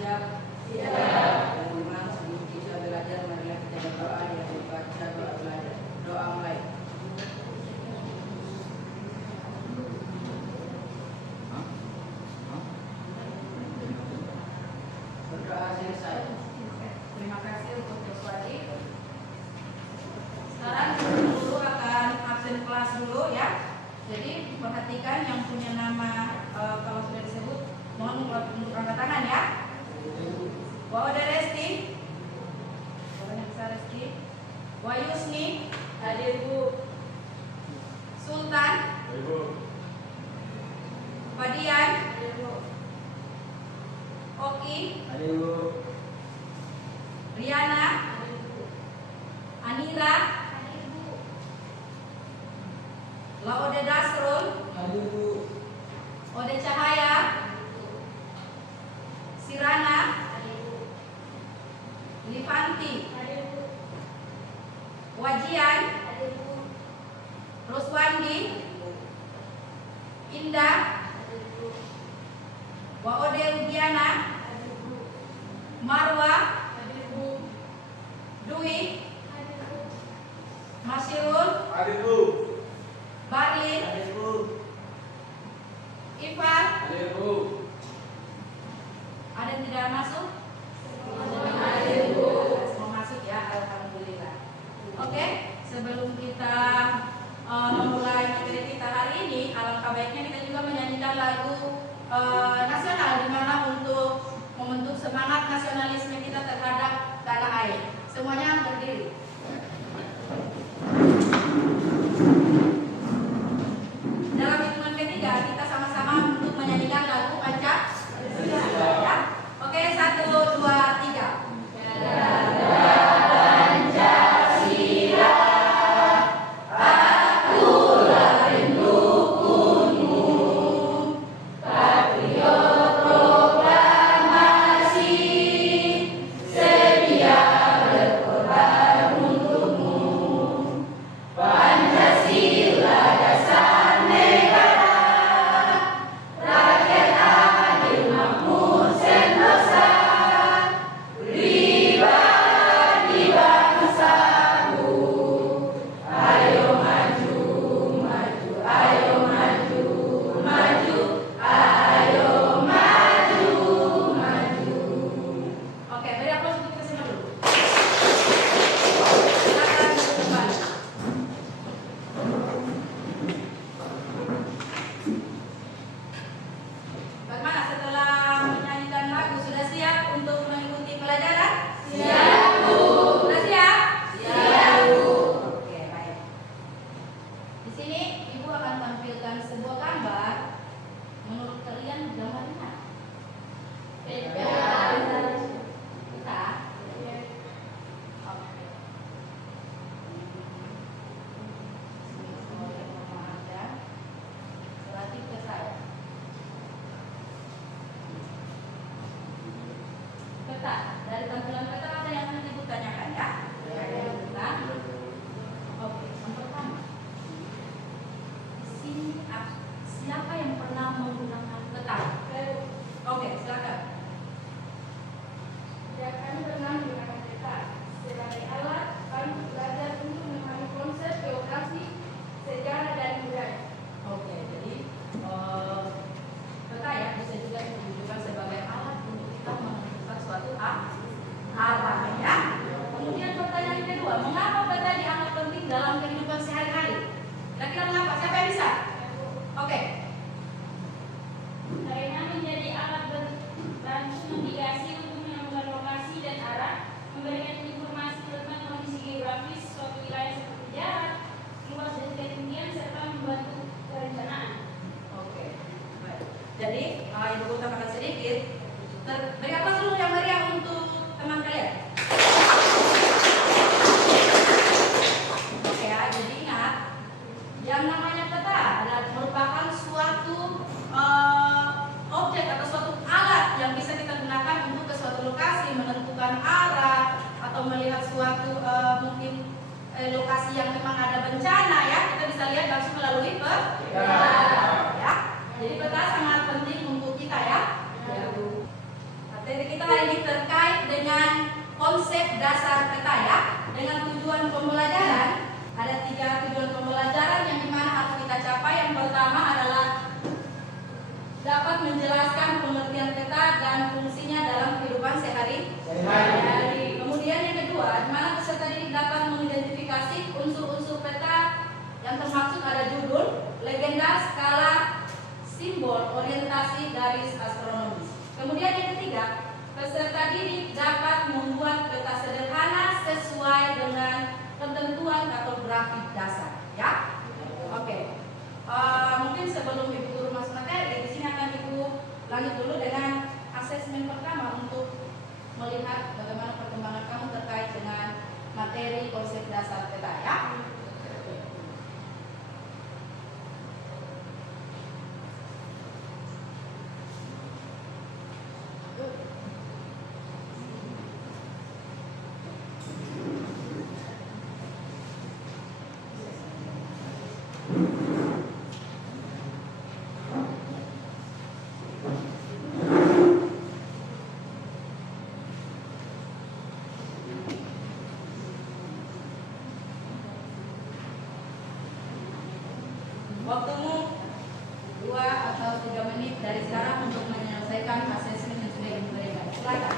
siap? Siap. Yang memang sebelum kita belajar, marilah kita berdoa yang membaca doa belajar. Doa mulai. Berdoa selesai. Terima kasih untuk Joswadi. Sekarang kita dulu akan absen kelas dulu ya. Jadi perhatikan yang punya nama kalau sudah disebut mohon untuk angkat tangan ya. Wauda Resti, Wauda besar Resti, Wayusni, hadir Bu. Sultan, hadir Bu. Fadian, hadir Bu. Oki, hadir Bu. Riana, hadir Bu. Anira, hadir Bu. Laode Dasrul, hadir Bu. Ode Cahaya, Sirana, Lifanti, Wajian, Ruswandi, Indah, Waode Rubiana, Marwa, Dwi, Masyirul, Barlin, Iva, ada yang tidak masuk? Semua masuk ya, alhamdulillah. Oke, sebelum kita memulai materi kita hari ini, alangkah baiknya kita juga menyanyikan lagu nasional, di mana untuk membentuk semangat nasionalisme kita terhadap tanah air. Semuanya berdiri. Dalam hitungan ketiga, kita sama-sama untuk menyanyikan lagu Pancasila. Ya? Oke, 1, 2, 3. Dari tampilan peta ada yang nanti ibu tanyakan ya? Nah, oke, yang pertama, di sini siapa yang pernah menggunakan peta? Oke, silakan. Ya, kami pernah menggunakan peta sebagai alat kami belajar untuk memahami konsep geografi, sejarah dan budaya. Oke, jadi peta ya bisa juga digunakan sebagai alat untuk kita menentukan suatu arah ya. Kemudian pertanyaan kedua, mengapa peta dianggap penting dalam kehidupan sehari-hari? Kira-kira mengapa? Siapa yang bisa? Oke. Karena menjadi alat bantu navigasi untuk menemukan lokasi dan arah, memberikan informasi tentang kondisi geografis suatu wilayah seperti jarak, luas dan ketinggian, serta membantu perencanaan. Oke, baik. Jadi, ibu tambahkan sedikit. Beri apa dulu yang meriah untuk teman kalian? Oke ya, jadi ingat, yang namanya peta adalah merupakan suatu objek atau suatu alat yang bisa kita gunakan untuk ke suatu lokasi, menentukan arah atau melihat suatu mungkin lokasi yang memang ada bencana ya, kita bisa lihat langsung melalui peta ya. Jadi peta sangat penting untuk kita ya. Materi kita dasar peta ya. Dengan tujuan pembelajaran, ada 3 tujuan pembelajaran yang dimana harus kita capai. Yang pertama adalah dapat menjelaskan pengertian peta dan fungsinya dalam kehidupan sehari-hari. Kemudian yang kedua, di mana peserta didik dapat mengidentifikasi unsur-unsur peta yang termaksud ada judul, legenda, skala, simbol, orientasi, garis astronomis. Kemudian yang ketiga, peserta didik dapat membuat peta sederhana sesuai dengan ketentuan kartografi dasar. Ya, oke. Mungkin sebelum Ibu Guru masuk materi, di sini akan Ibu lanjut dulu dengan asesmen pertama untuk melihat bagaimana perkembangan kamu terkait dengan materi konsep dasar peta ya. Waktumu 2 atau 3 menit dari sekarang untuk menyelesaikan asesmen yang sudah Ibu berikan. Silakan.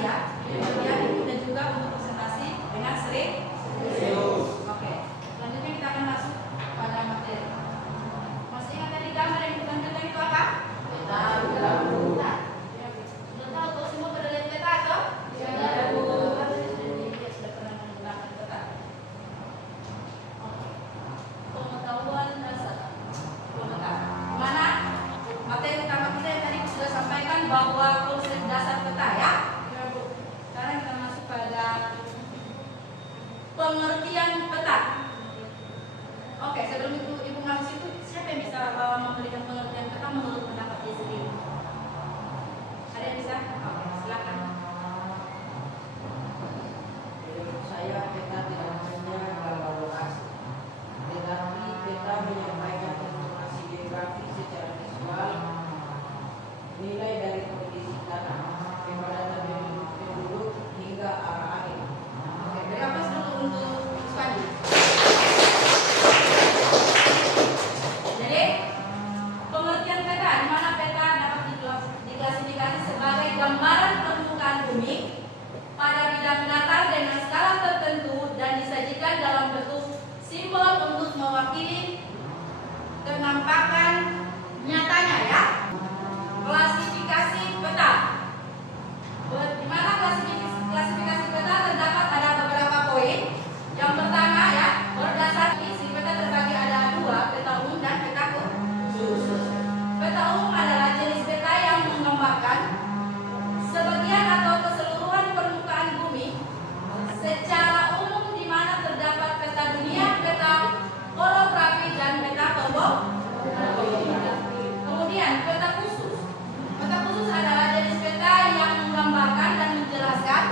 ya. Kemudian ibu dan juga untuk presentasi dengan serius. Oke. Selanjutnya kita akan masuk pada materi. Masih ingat tadi gambar yang ditunjukkan itu apa? Peta. Sudah tahu tuh semua pada lihat peta atau? Sudah pernah menggunakan peta. Oke. Pengetahuan dasar. Mana materi utama kita yang tadi sudah sampaikan bahwa konsep dasar peta ya. Sekarang kita masuk pada pengertian peta. Oke, sebelum itu ibu masuk itu siapa yang bisa memberikan pengertian peta menurut pendapat dia sendiri? Ada yang bisa? Oke, silakan. Menurut saya peta tidak hanya gambar lokasi, tetapi peta menyampaikan informasi geografi secara visual, nilai dari kondisi tanah, kepadatan penduduk hingga arah angin. Oke, beri aplaus dulu untuk Iswandi. Jadi pengertian peta, di mana peta dapat diklasifikasi sebagai gambaran permukaan bumi pada bidang datar dengan skala tertentu dan disajikan dalam bentuk simbol untuk mewakili kenampakan nyatanya ya. Klasifikasi peta. Di mana klasifikasi peta terdapat ada beberapa poin. Yang pertama ya, berdasar isi peta terbagi ada dua, peta umum dan peta khusus. Peta umum adalah jenis peta yang menggambarkan sebagian atau keseluruhan permukaan bumi secara umum, di mana terdapat peta dunia, peta holografi dan peta topografi. Kemudian peta khusus. Peta khusus adalah jenis peta yang menggambarkan dan menjelaskan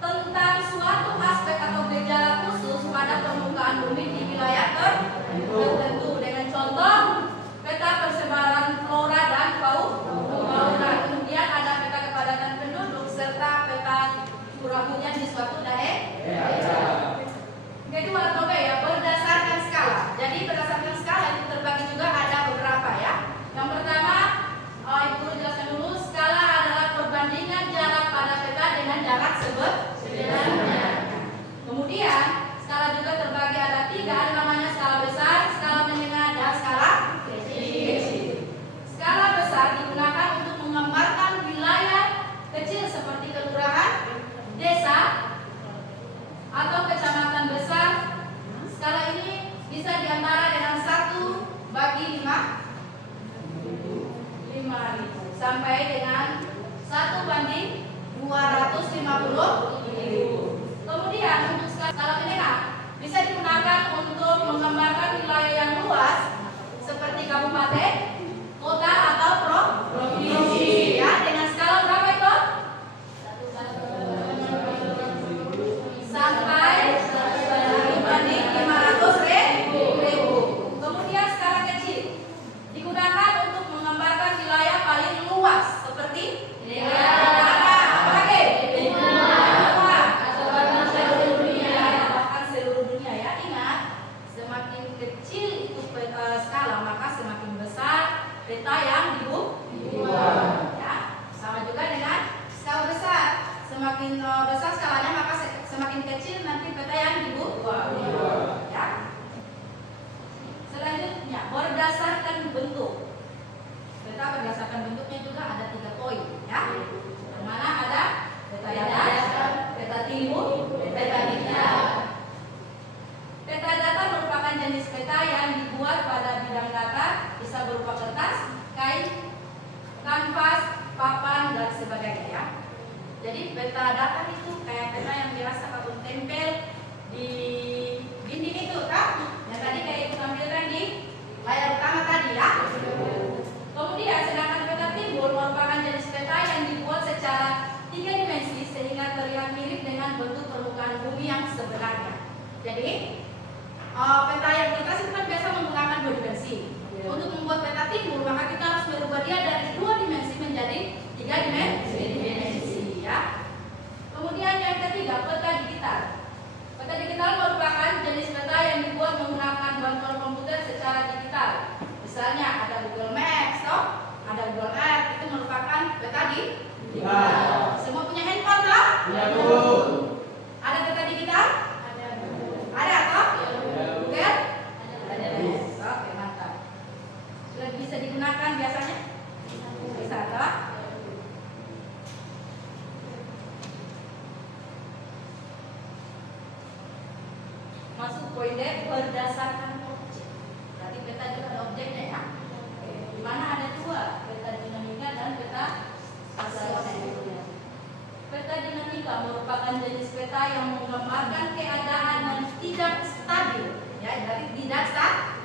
tentang suatu aspek atau gejala khusus pada permukaan bumi di wilayah tertentu, dengan contoh peta persebaran flora dan fauna. Kemudian ada peta kepadatan penduduk serta peta curah hujan di suatu daerah. Kedua atau B ya, berdasarkan skala. Jadi berdasarkan skala itu terbagi juga ada beberapa ya. Yang pertama, ibu jelaskan dulu, skala adalah perbandingan jarak pada peta dengan jarak sebenarnya. Kemudian skala juga terbagi ada tiga, ada namanya skala besar, skala menengah, dan skala kecil. Skala besar digunakan untuk menggambarkan wilayah kecil seperti kelurahan, desa, atau kecamatan besar. Skala ini bisa diantara dengan 1/5 sampai dengan 1/250.000. Kemudian untuk skala menengah bisa digunakan untuk menggambarkan wilayah yang luas seperti kabupaten, kota, atau provinsi ya, dengan skala berapa itu? Sampai 1/500.000. Kemudian skala kecil digunakan untuk menggambarkan wilayah paling luas seperti bahkan seluruh dunia ya. Ingat, semakin kecil itu skala, maka semakin besar peta yang dibuat ya. Sama juga dengan skala besar, semakin besar skalanya maka semakin kecil nanti peta yang dibuat ya. Selanjutnya, berdasarkan bentuk. Peta berdasarkan bentuknya juga ada 3 poin ya. Yang mana ada peta datar, peta timbul, peta datar. Peta datar merupakan jenis peta yang dibuat pada bidang datar, bisa berupa kertas, kain, kanvas, papan, dan sebagainya ya. Jadi peta datar itu kayak peta yang biasa kamu tempel di dinding itu kan? Yang tadi kayak ibu tampilkan di layar utama tadi ya. Kemudian sedangkan peta timbul merupakan jenis peta yang dibuat secara 3 dimensi sehingga terlihat mirip dengan bentuk permukaan bumi yang sebenarnya. Jadi peta yang kertas itu kan biasa menggunakan 2 dimensi. Untuk membuat peta timbul maka kita harus merubah dia dari 2 dimensi menjadi 3 dimensi ya. Kemudian yang ketiga, peta digital. Peta digital merupakan jenis peta yang dibuat menggunakan bantuan komputer secara digital. Misalnya ada Google Maps, ada Google Earth, itu merupakan peta digital. Semua punya handphone poin D, berdasarkan objek. Berarti peta juga ada objeknya ya. Oke. Di mana ada dua, peta dinamika dan peta stasioner. Peta dinamika merupakan jenis peta yang menggambarkan keadaan yang tidak stabil, ya, jadi tidak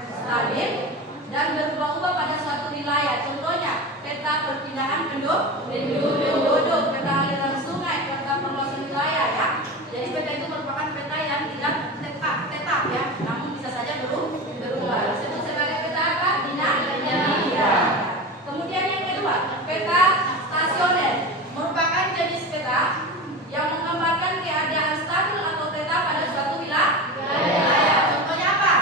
stabil dan berubah-ubah pada suatu wilayah. Contohnya peta perpindahan penduduk, peta aliran sungai, peta perluasan wilayah, ya. Jadi peta itu merupakan peta yang tidak tetap, ya, namun bisa saja berubah. Disebut sebagai peta apa? Dinamika. Kemudian yang kedua, peta stasioner merupakan jenis peta yang menggambarkan keadaan stabil atau tetap pada suatu wilayah. Contohnya apa?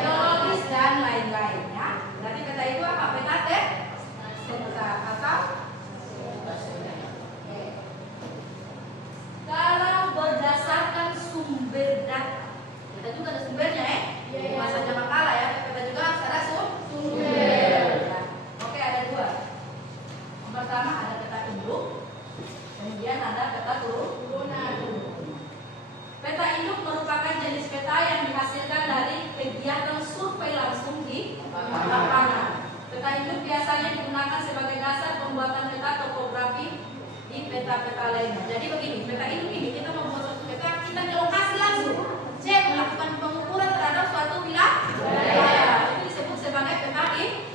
Geologis dan lain-lain, ya. Berarti peta itu apa? Peta atau kalau berdasarkan sumber data, kita juga ada sumbernya, masa jam kalah, ya. Kita juga harus ada sumber. Oke, ada dua. Yang pertama ada peta induk, kemudian ada peta turunan. Peta induk merupakan jenis peta yang dihasilkan dari kegiatan survei langsung di lapangan. Peta induk biasanya digunakan sebagai dasar pembuatan peta topografi di peta-peta lainnya. Jadi begini, peta induk ini kita membuat suatu peta, kita ke lokasi langsung, cek, melakukan pengukuran terhadap suatu wilayah. Itu disebut sebagai peta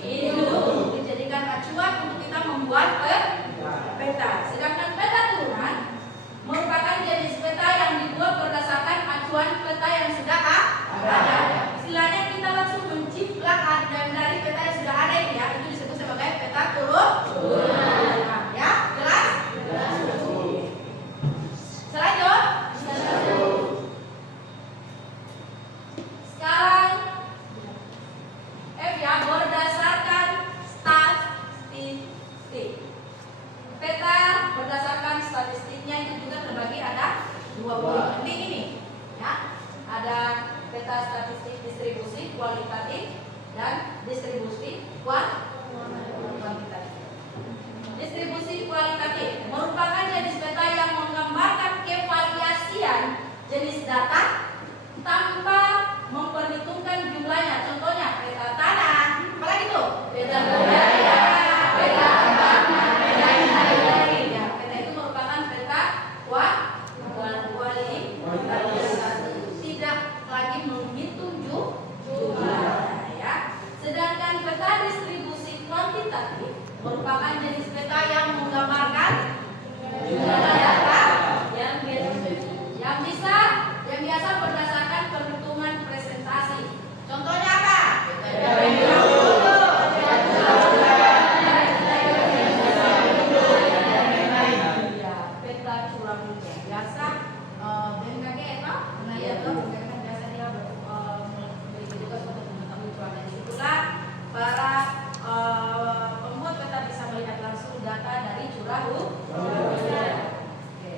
induk, dijadikan acuan untuk kita membuat peta. Sedangkan peta turunan merupakan jenis peta yang dibuat berdasarkan acuan peta yang sudah ada. Istilahnya kita langsung menciplak dari peta yang sudah ada ini, ya. Itu disebut sebagai peta turunan. Ya, jelas? Selanjut. Sekarang F, ya, berdasarkan statistik. Peta berdasarkan statistiknya itu juga terbagi ada dua poin penting ini, ya. Ada peta statistik distribusi kualitatif dan distribusi kuantitatif. Distribusi kualitatif merupakan jenis peta yang menggambarkan kevariasian jenis data tanpa memperhitungkan jumlahnya. Contohnya peta tanah, apalagi itu? Peta budaya, peta ya, peta itu merupakan peta kualitatif, tidak lagi menghitung jumlahnya, ya. Sedangkan peta distribusi kuantitatif merupakan jenis peta yang menggambarkan jumlah data yang biasa berdasarkan perhitungan presentasi. Contohnya apa? Peta curah hujan. Biasa BMKG itu, biasa dia memiliki juga untuk mengetahui cuaca. Disitulah para pembuat peta bisa melihat langsung data dari curah hujan. Oke.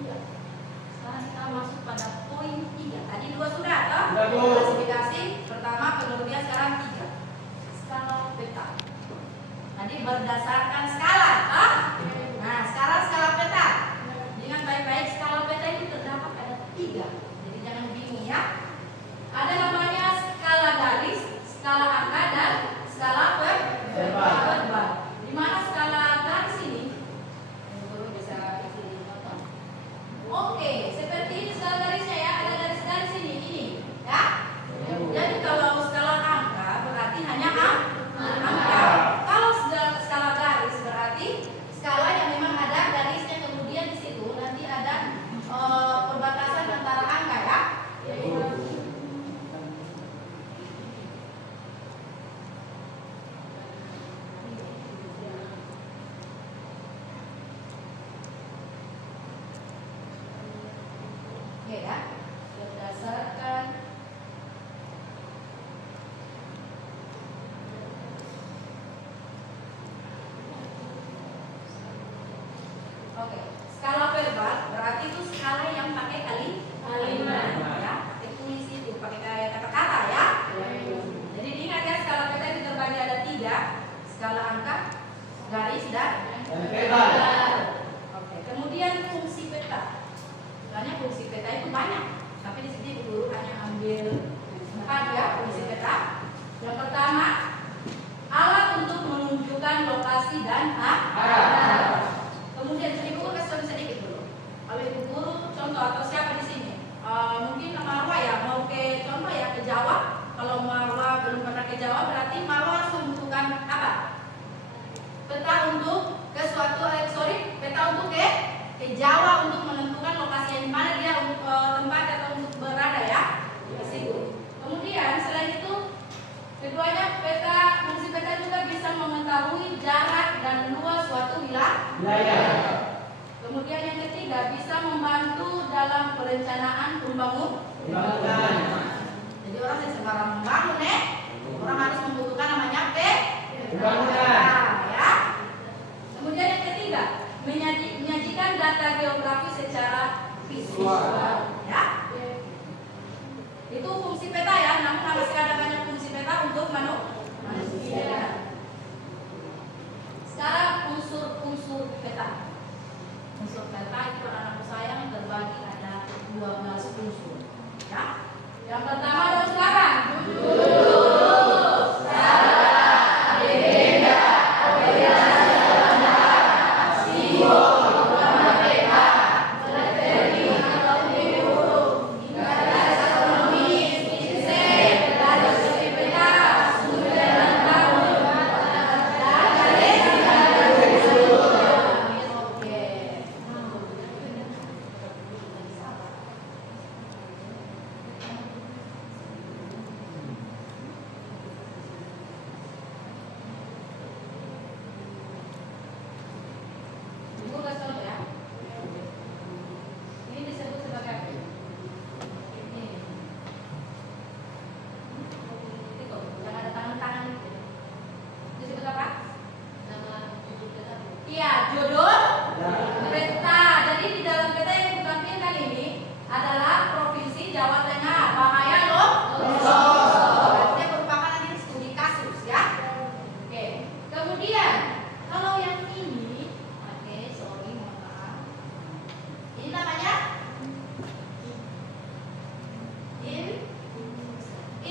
Ya. Sekarang kita masuk pada poin 3. Tadi 2 sudah, toh? Klasifikasi pertama, kemudian sekarang 3. Skala peta. Tadi berdasarkan skala, toh? Nah, sekarang skala peta. Dengan baik-baik, skala peta itu terdapat ada 3. Jadi jangan bingung, ya. Ada namanya skala garis, skala angka, dan skala verbal. Di mana skala garis ini? Guru bisa kasih contoh. Oke, seperti ini skala garisnya, ya. Ada garis-garis ini, ya. Jadi kalau skala angka berarti hanya angka. Kalau skala garis berarti skala yang memang ada garisnya, kemudian di situ nanti ada perbatasan antara angka, ya. skala angka, garis dan peta. Oke. Kemudian fungsi peta. Sebenarnya fungsi peta itu banyak, tapi di sini Ibu Guru hanya ambil 4 ya fungsi peta. Yang pertama, alat untuk menunjukkan lokasi dan arah. Kemudian Ibu Guru kasih contoh sedikit dulu. Kalau Ibu Guru contoh atau siapa di sini? Mungkin Marwa ya, mau ke contoh ya ke Jawa. Kalau Marwa belum pernah ke Jawa, berarti Marwa harus membutuhkan apa? Peta untuk ke suatu peta untuk ke Jawa untuk menentukan lokasi yang mana dia tempat atau untuk berada ya di situ. Kemudian selain itu, keduanya fungsi peta juga bisa mengetahui jarak dan luas suatu wilayah. Kemudian yang ketiga, bisa membantu dalam perencanaan pembangunan. Jadi orang yang sembarang membangun orang harus membutuhkan namanya pembangunan ya. Kemudian yang ketiga, menyajikan data geografi secara visual ya. Itu fungsi peta ya, namun masih ada banyak fungsi peta untuk manusia. Sekarang unsur peta. Unsur peta itu anak saya terbagi ada 12 unsur ya. Yang pertama adalah silakan.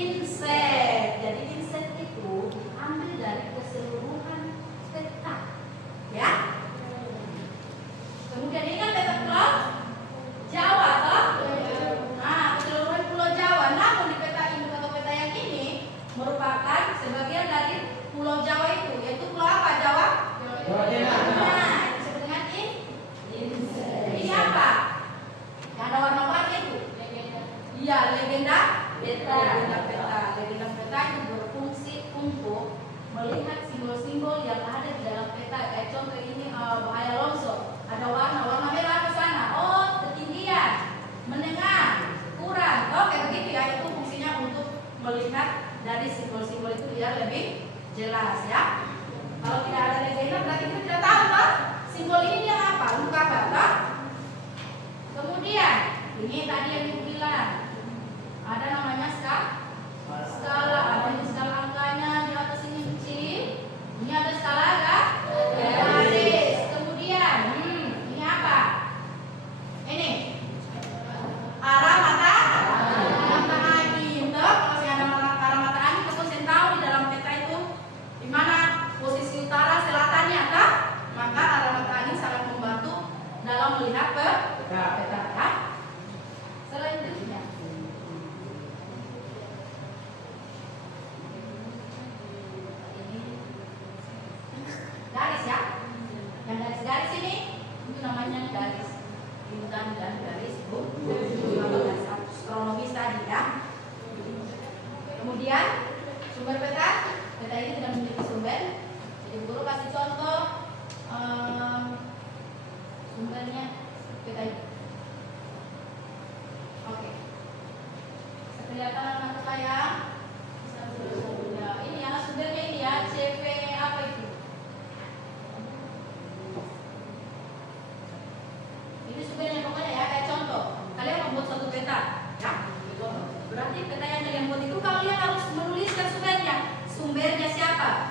Inset. Jadi inset itu diambil dari keseluruhan peta, ya. Kemudian ini kan peta Pulau Jawa, toh? Nah, keseluruhan Pulau Jawa. Namun di peta ini atau peta yang ini merupakan sebagian dari Pulau Jawa itu, yaitu Pulau apa? Jawa? Nah, itu disebut dengan inset. Ini apa? Yang ada warna-warni itu? Iya, legenda peta. Legenda peta itu berfungsi untuk melihat simbol-simbol yang ada di dalam peta. Kayak contoh ini bahaya longsor. Ada warna merah ke sana. Oh, ketinggian, menengah, kurang. Oh, kayak begitu ya. Itu fungsinya untuk melihat dari simbol-simbol itu biar lebih jelas ya. Kalau tidak ada legenda berarti kita tidak tahu toh simbol ini yang apa, untuk apa toh. Kemudian ini tadi yang dibilang ada namanya skala, ada ini skala angkanya di atas ini kecil, ini ada skala garis. Kemudian ini apa? Ini arah mata angin. Kalau saya ada arah mata angin, kita harus tahu di dalam peta itu di mana posisi utara selatannya, kan? Maka arah mata angin sangat membantu dalam melihat peta, kan? Selanjutnya garis ya. Yang garis-garis ini itu namanya garis bintang dan garis garis astronomis tadi ya. Kemudian sumber peta ini tidak memiliki sumber. Jadi guru kasih contoh sumbernya peta ini. Oke. Kelihatan anak saya. Ini ya sumbernya ini ya, CV apa itu? Ini sumbernya pokoknya ya, kayak contoh. Kalian membuat suatu peta, ya. Berarti peta yang kalian buat itu kalian harus menuliskan sumbernya. Sumbernya siapa?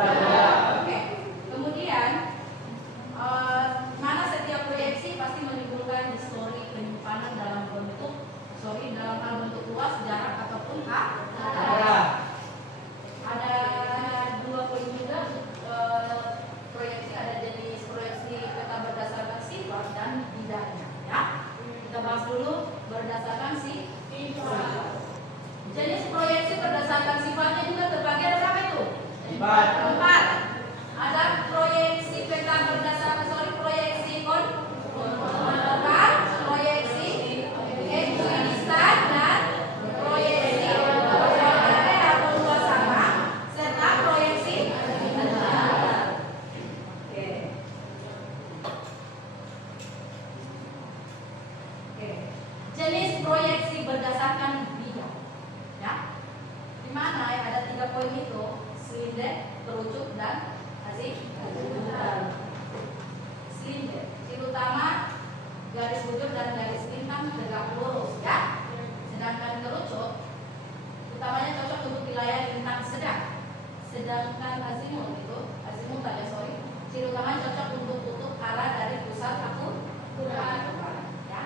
Oke. Kemudian mana setiap proyeksi pasti menimbulkan histori penyimpanan dalam hal bentuk luas, jarak ataupun arah. Ada 2 poin juga. Proyeksi ada jenis proyeksi peta berdasarkan sifat dan bidangnya. Ya, kita bahas dulu berdasarkan sifat. Jenis proyeksi berdasarkan sifatnya juga terbagi ada berapa itu? 4. Ada proyeksi peta berdasarkan proyeksi konvensional, proyeksi ekuidistan dan proyeksi atau luas sama serta proyeksi mendatar. Oke. Jenis proyeksi berdasarkan bidang. Ya. Di mana ada 3 poin itu, silinder, kerucut dan azimutal. Silinder, ciri utama garis bujur dan garis lintang tegak lurus, ya. Sedangkan kerucut utamanya cocok untuk wilayah lintang sedang. Sedangkan azimutal ciri utamanya cocok untuk kutub arah dari pusat akurat, ya.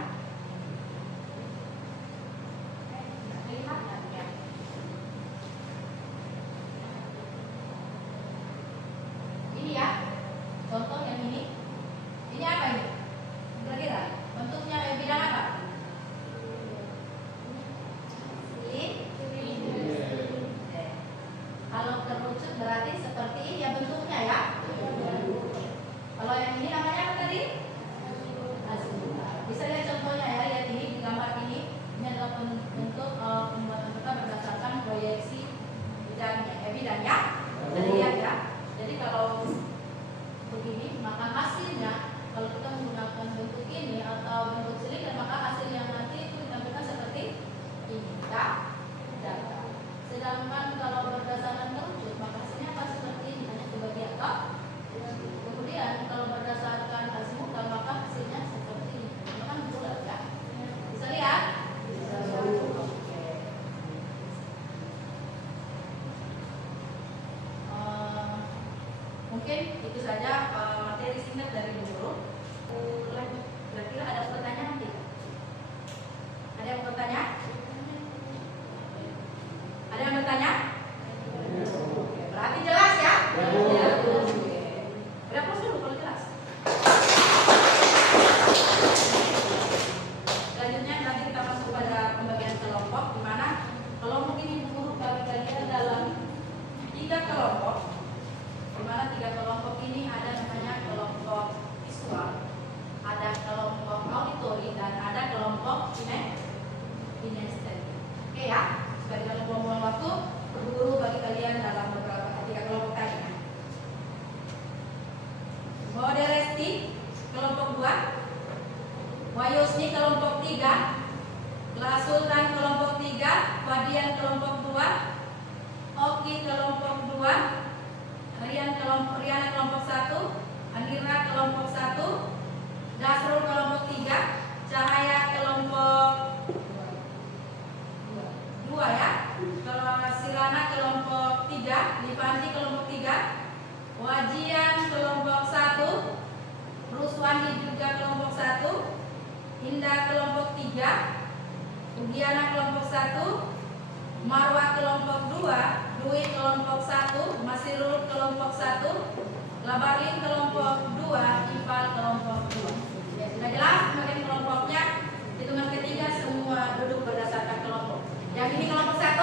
Lihat ya. Ini ya, contoh yang ini. Ini apa ini? Kira-kira bentuknya bidang apa? Kalau kerucut berarti seperti ini ya bentuknya ya. Kalau yang ini namanya apa tadi? Azimutal. Bisa lihat contohnya ya, lihat ini di gambar ini. Ini adalah bentuk pembuatan peta berdasarkan proyeksi bidang ya. Jadi lihat ya. Jadi kalau begini, maka hasilnya kalau kita menggunakan bentuk ini atau bentuk silinder, maka hasil yang nanti itu ditampilkan seperti ini ya. Data. Sedangkan kalau berdasarkan kerucut, maka hasilnya akan seperti ini, hanya kebagi atau. Kemudian kalau berdasarkan azimutal, maka hasilnya seperti ini, kan bulat ya. Bisa lihat? Bisa. Mungkin itu saja materi singkat dari guru. Kira-kira ada pertanyaan tidak? Ada yang bertanya? Ada yang bertanya? Berarti jelas ya? Ya. Berapa dulu kalau jelas? Selanjutnya nanti kita masuk pada pembagian kelompok, di mana kelompok ini guru bagi kalian dalam 3 kelompok. Di mana 3 kelompok ini ada namanya kelompok visual, ada kelompok auditori, dan ada kelompok kinestetik. Oke ya, supaya dalam buang-buang waktu, guru bagi kalian dalam beberapa 3 kelompok tadi. Mode Resti kelompok 2, Wayusni kelompok 3, Kelas Sultan kelompok 3, Wadian kelompok 2, Oki kelompok 2, Riana kelompok 1, Anira kelompok 1, Dasrul kelompok 3, Cahaya kelompok 2 ya. Kalau Sirana kelompok 3, Livanti kelompok 3, Wajian kelompok 1, Ruswani juga kelompok 1, Indah kelompok 3, Ugiana kelompok 1, Marwa kelompok 2, Dwi kelompok 1, Masirul kelompok 1, Labarlin kelompok 2, Ipal kelompok 2. Ya, sudah jelas bagi kelompoknya. Hitungan ketiga semua duduk berdasarkan kelompok. Yang ini kelompok 1,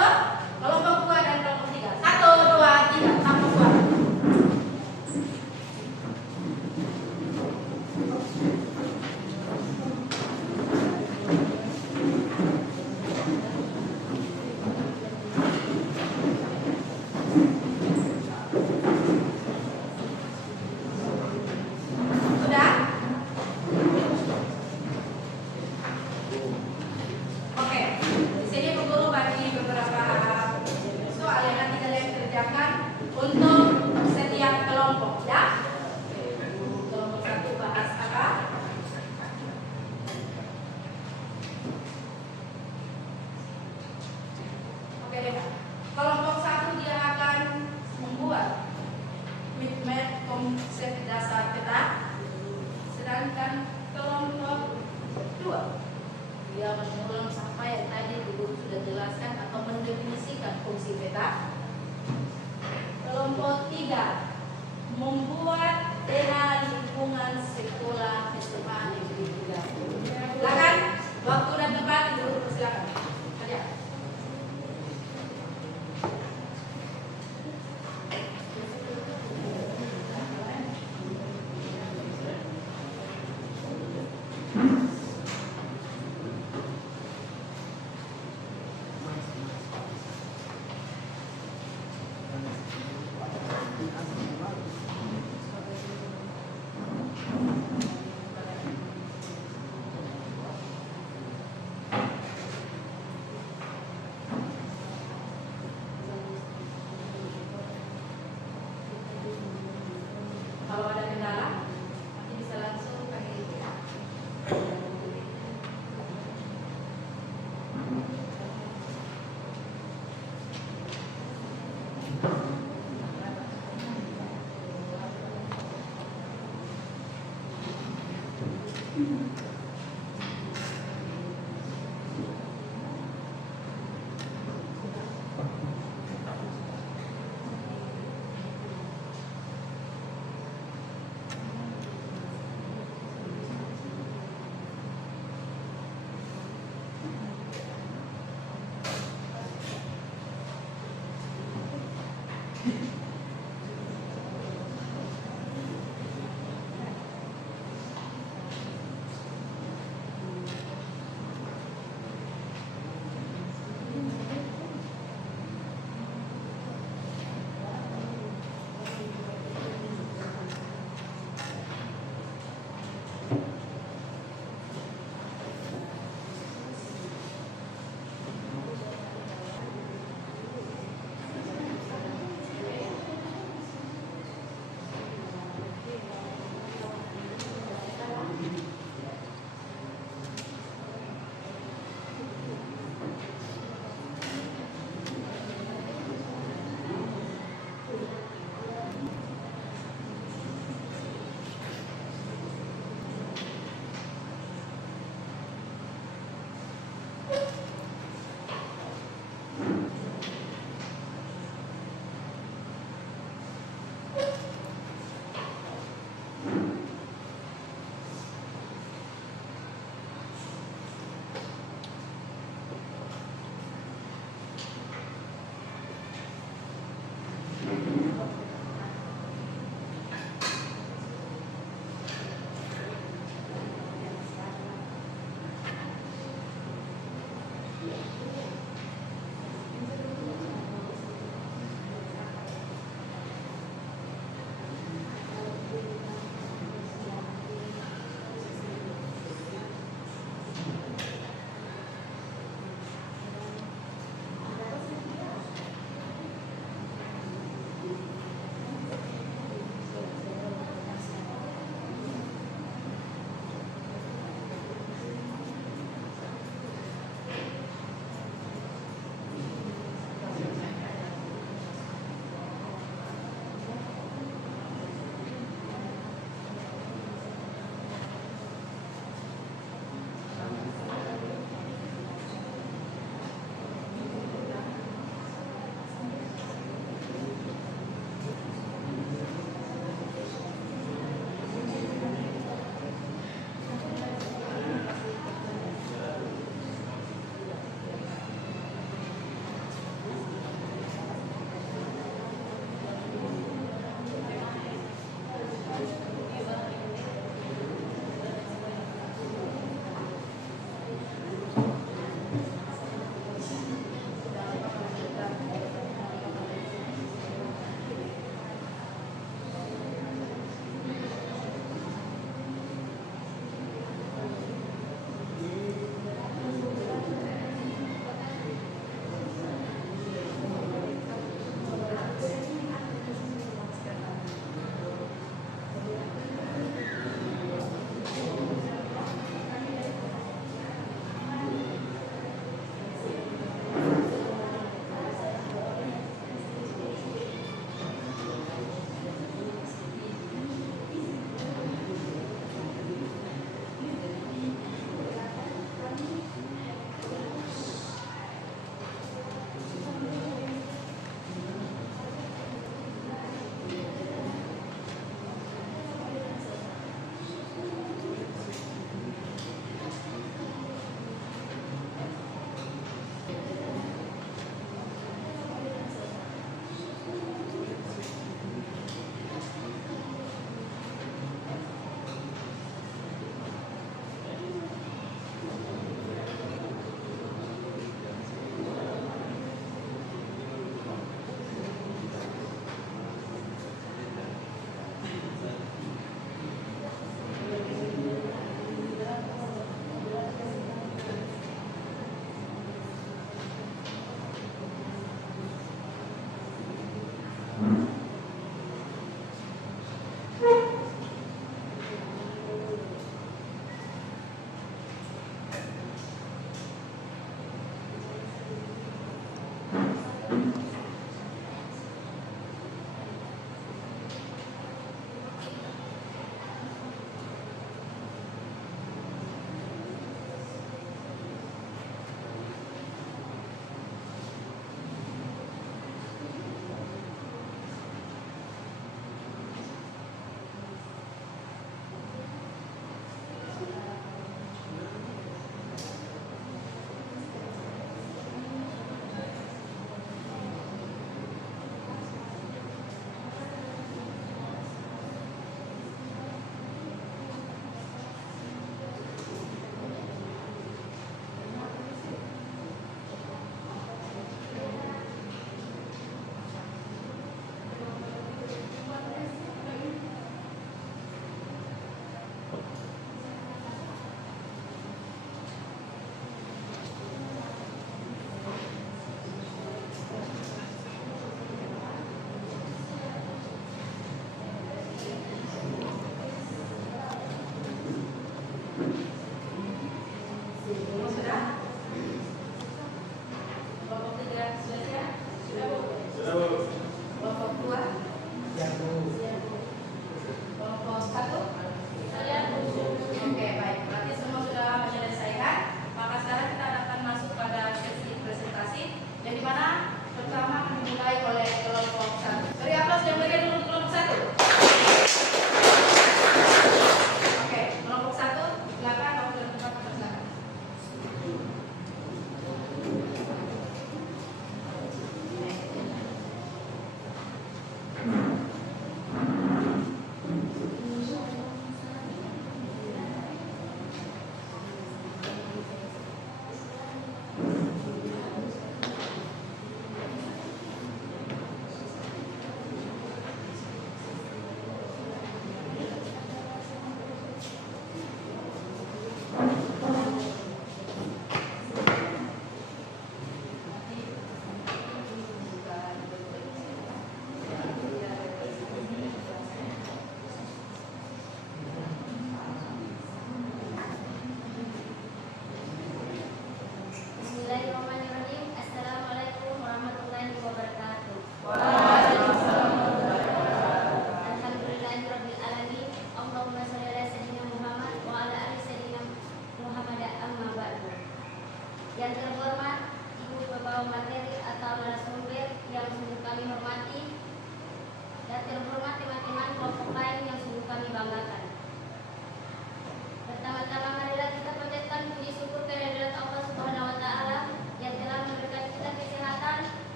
kelompok 2 dan kelompok 3. 1, 2, 3, tambah suara. konsep dasar peta. Sedangkan kelompok 2 dia mengulang apa yang tadi Ibu sudah jelaskan atau mendefinisikan fungsi peta. Kelompok 3 membuat peta lingkungan sekolah SMA Negeri 3. Silakan, waktu dan tempat Ibu silakan. Kerja. Kalau ada kendala, nanti bisa langsung pakai itu ya.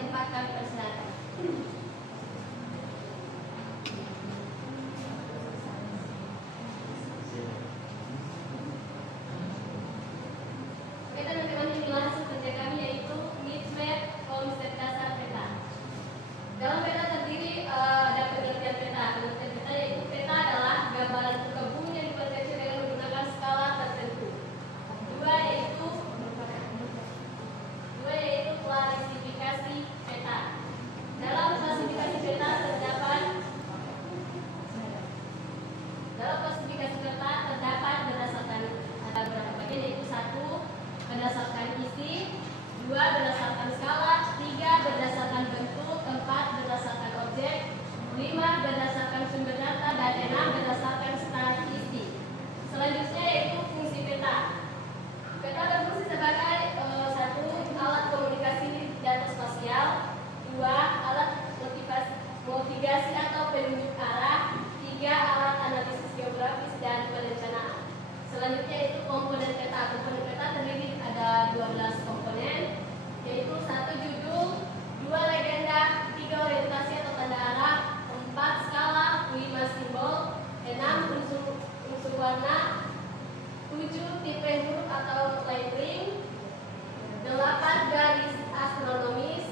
tempat kami persilakan. Oke, teman-teman, inilah hasil kerja kami, yaitu mid-map konsep dasar peta. Dalam peta terdiri ada pengertian peta. Pengertian peta yaitu peta adalah gambaran muka bumi yang diperkecil dengan menggunakan skala tertentu. Dua yaitu klasifikasi peta. Dalam klasifikasi peta terdapat berdasarkan ada beberapa bagian, yaitu 1 berdasarkan isi, 2 berdasarkan skala, 3 berdasarkan bentuk, 4 berdasarkan objek, 5 berdasarkan sumber data, dan 6 berdasarkan statistik. Selanjutnya yaitu fungsi peta. Peta berfungsi sebagai 1 alat komunikasi data spasial, 2 alat navigasi atau penunjuk arah, 3 alat analisis geografis dan perencanaan. Selanjutnya itu komponen peta. Komponen peta terdiri ada 12 komponen, yaitu 1 judul, 2 legenda, 3 orientasi atau tanda arah, 4 skala, 5 simbol, 6 unsur warna, 7 tipe huruf atau lettering, 8 garis astronomis,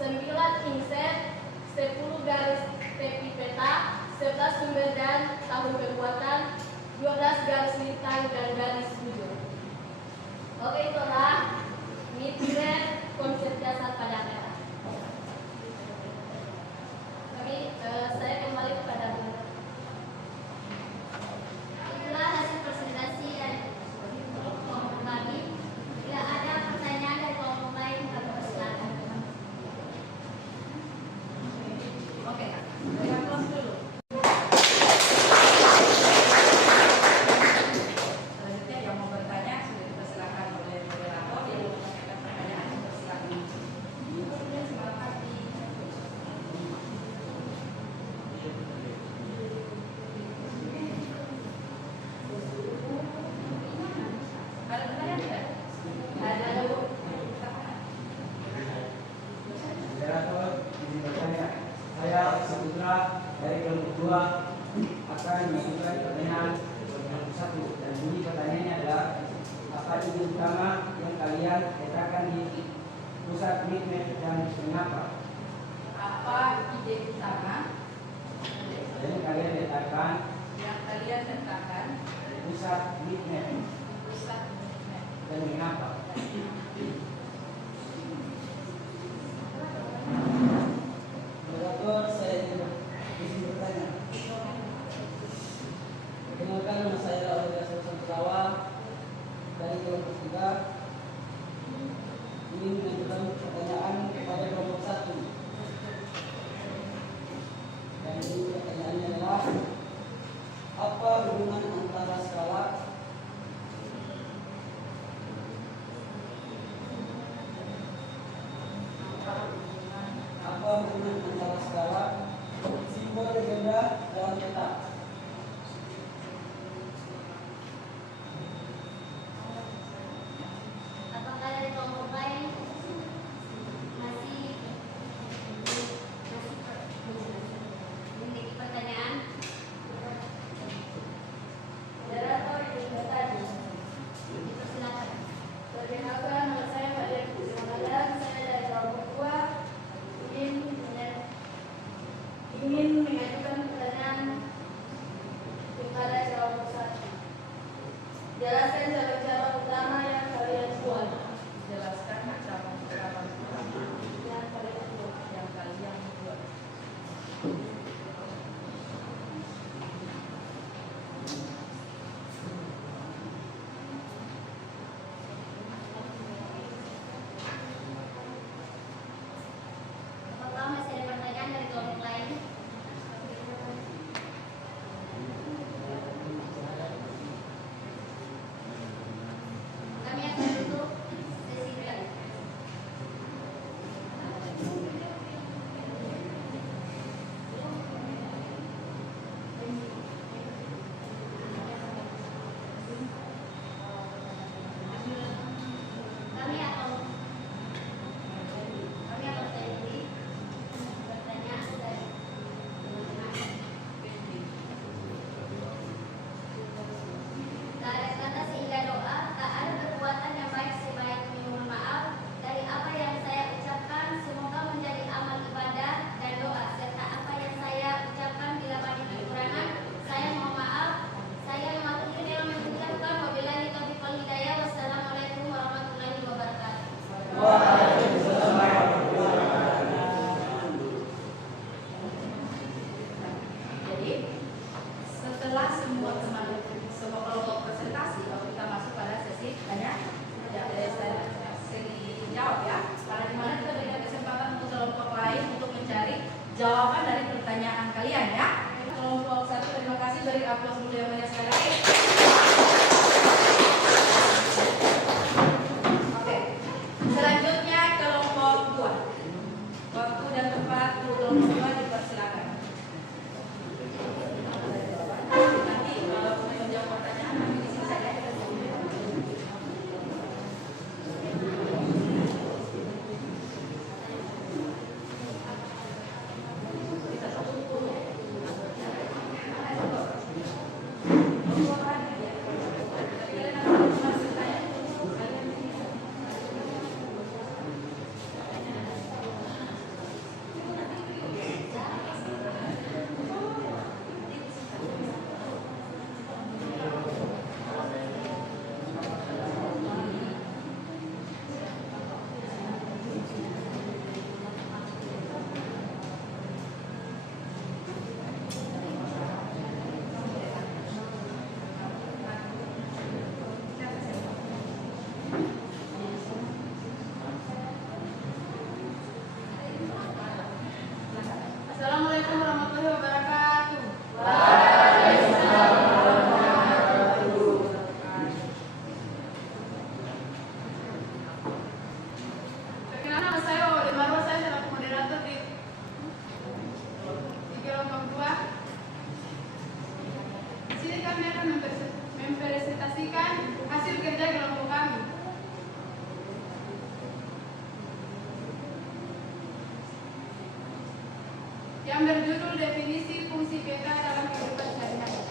9 inset, 10 garis tepi peta, 11 sumber dan tahun pembuatan, 12 garis lintang dan garis bujur. Oke, itulah mid-map konsep dasar pada peta. Saya kembali kepada Bu. Itulah hasil presentasi dari kelompok kami. Bila ada pertanyaan dari kelompok lain, kami persilakan. Oke, dari kelas dulu. Selanjutnya yang mau bertanya sudah dipersilakan oleh moderator. Yang mau menyampaikan pertanyaan dipersilakan. Terima kasih. Ada pertanyaan tidak? Ada, Bu. Moderator, izin bertanya. Saya Saputra dari kelompok 2 akan mengajukan pertanyaan kelompok 1, dan bunyi pertanyaannya adalah apa ide utama yang kalian letakkan di pusat mid-map dan mengapa? Apa ide utama Jadi kalian letakkan yang kalian letakkan di pusat mid-map pusat map? dan mengapa? Moderator, saya izin bertanya. Perkenalkan, nama saya Olga Sampurawa dari kelompok 3. Ingin mengajukan pertanyaan kepada kelompok 1. Dan ini pertanyaannya adalah apa hubungan antara skala simbol legenda dalam peta? Apakah dari kelompok lain masih memiliki pertanyaan? Moderator ingin bertanya. Dipersilakan. Perkenalkan, nama saya Mbak Devi Ramadhan. Saya dari kelompok 2 ingin menanyakan jawaban dari pertanyaan kalian ya. Kelompok 1 terima kasih, beri aplaus dulu yang banyak sekali lagi. Oke. Selanjutnya kelompok 2. Waktu dan tempat kelompok 2 dipersilakan. Nanti kalau mau jawab pertanyaan nanti di sini saja. Assalamualaikum warahmatullahi wabarakatuh. Perkenalkan, nama saya Wawali Marwa, saya selaku moderator di kelompok 2. Di sini kami akan mempresentasikan hasil kerja kelompok kami. Yang berjudul definisi fungsi peta dalam kehidupan sehari-hari.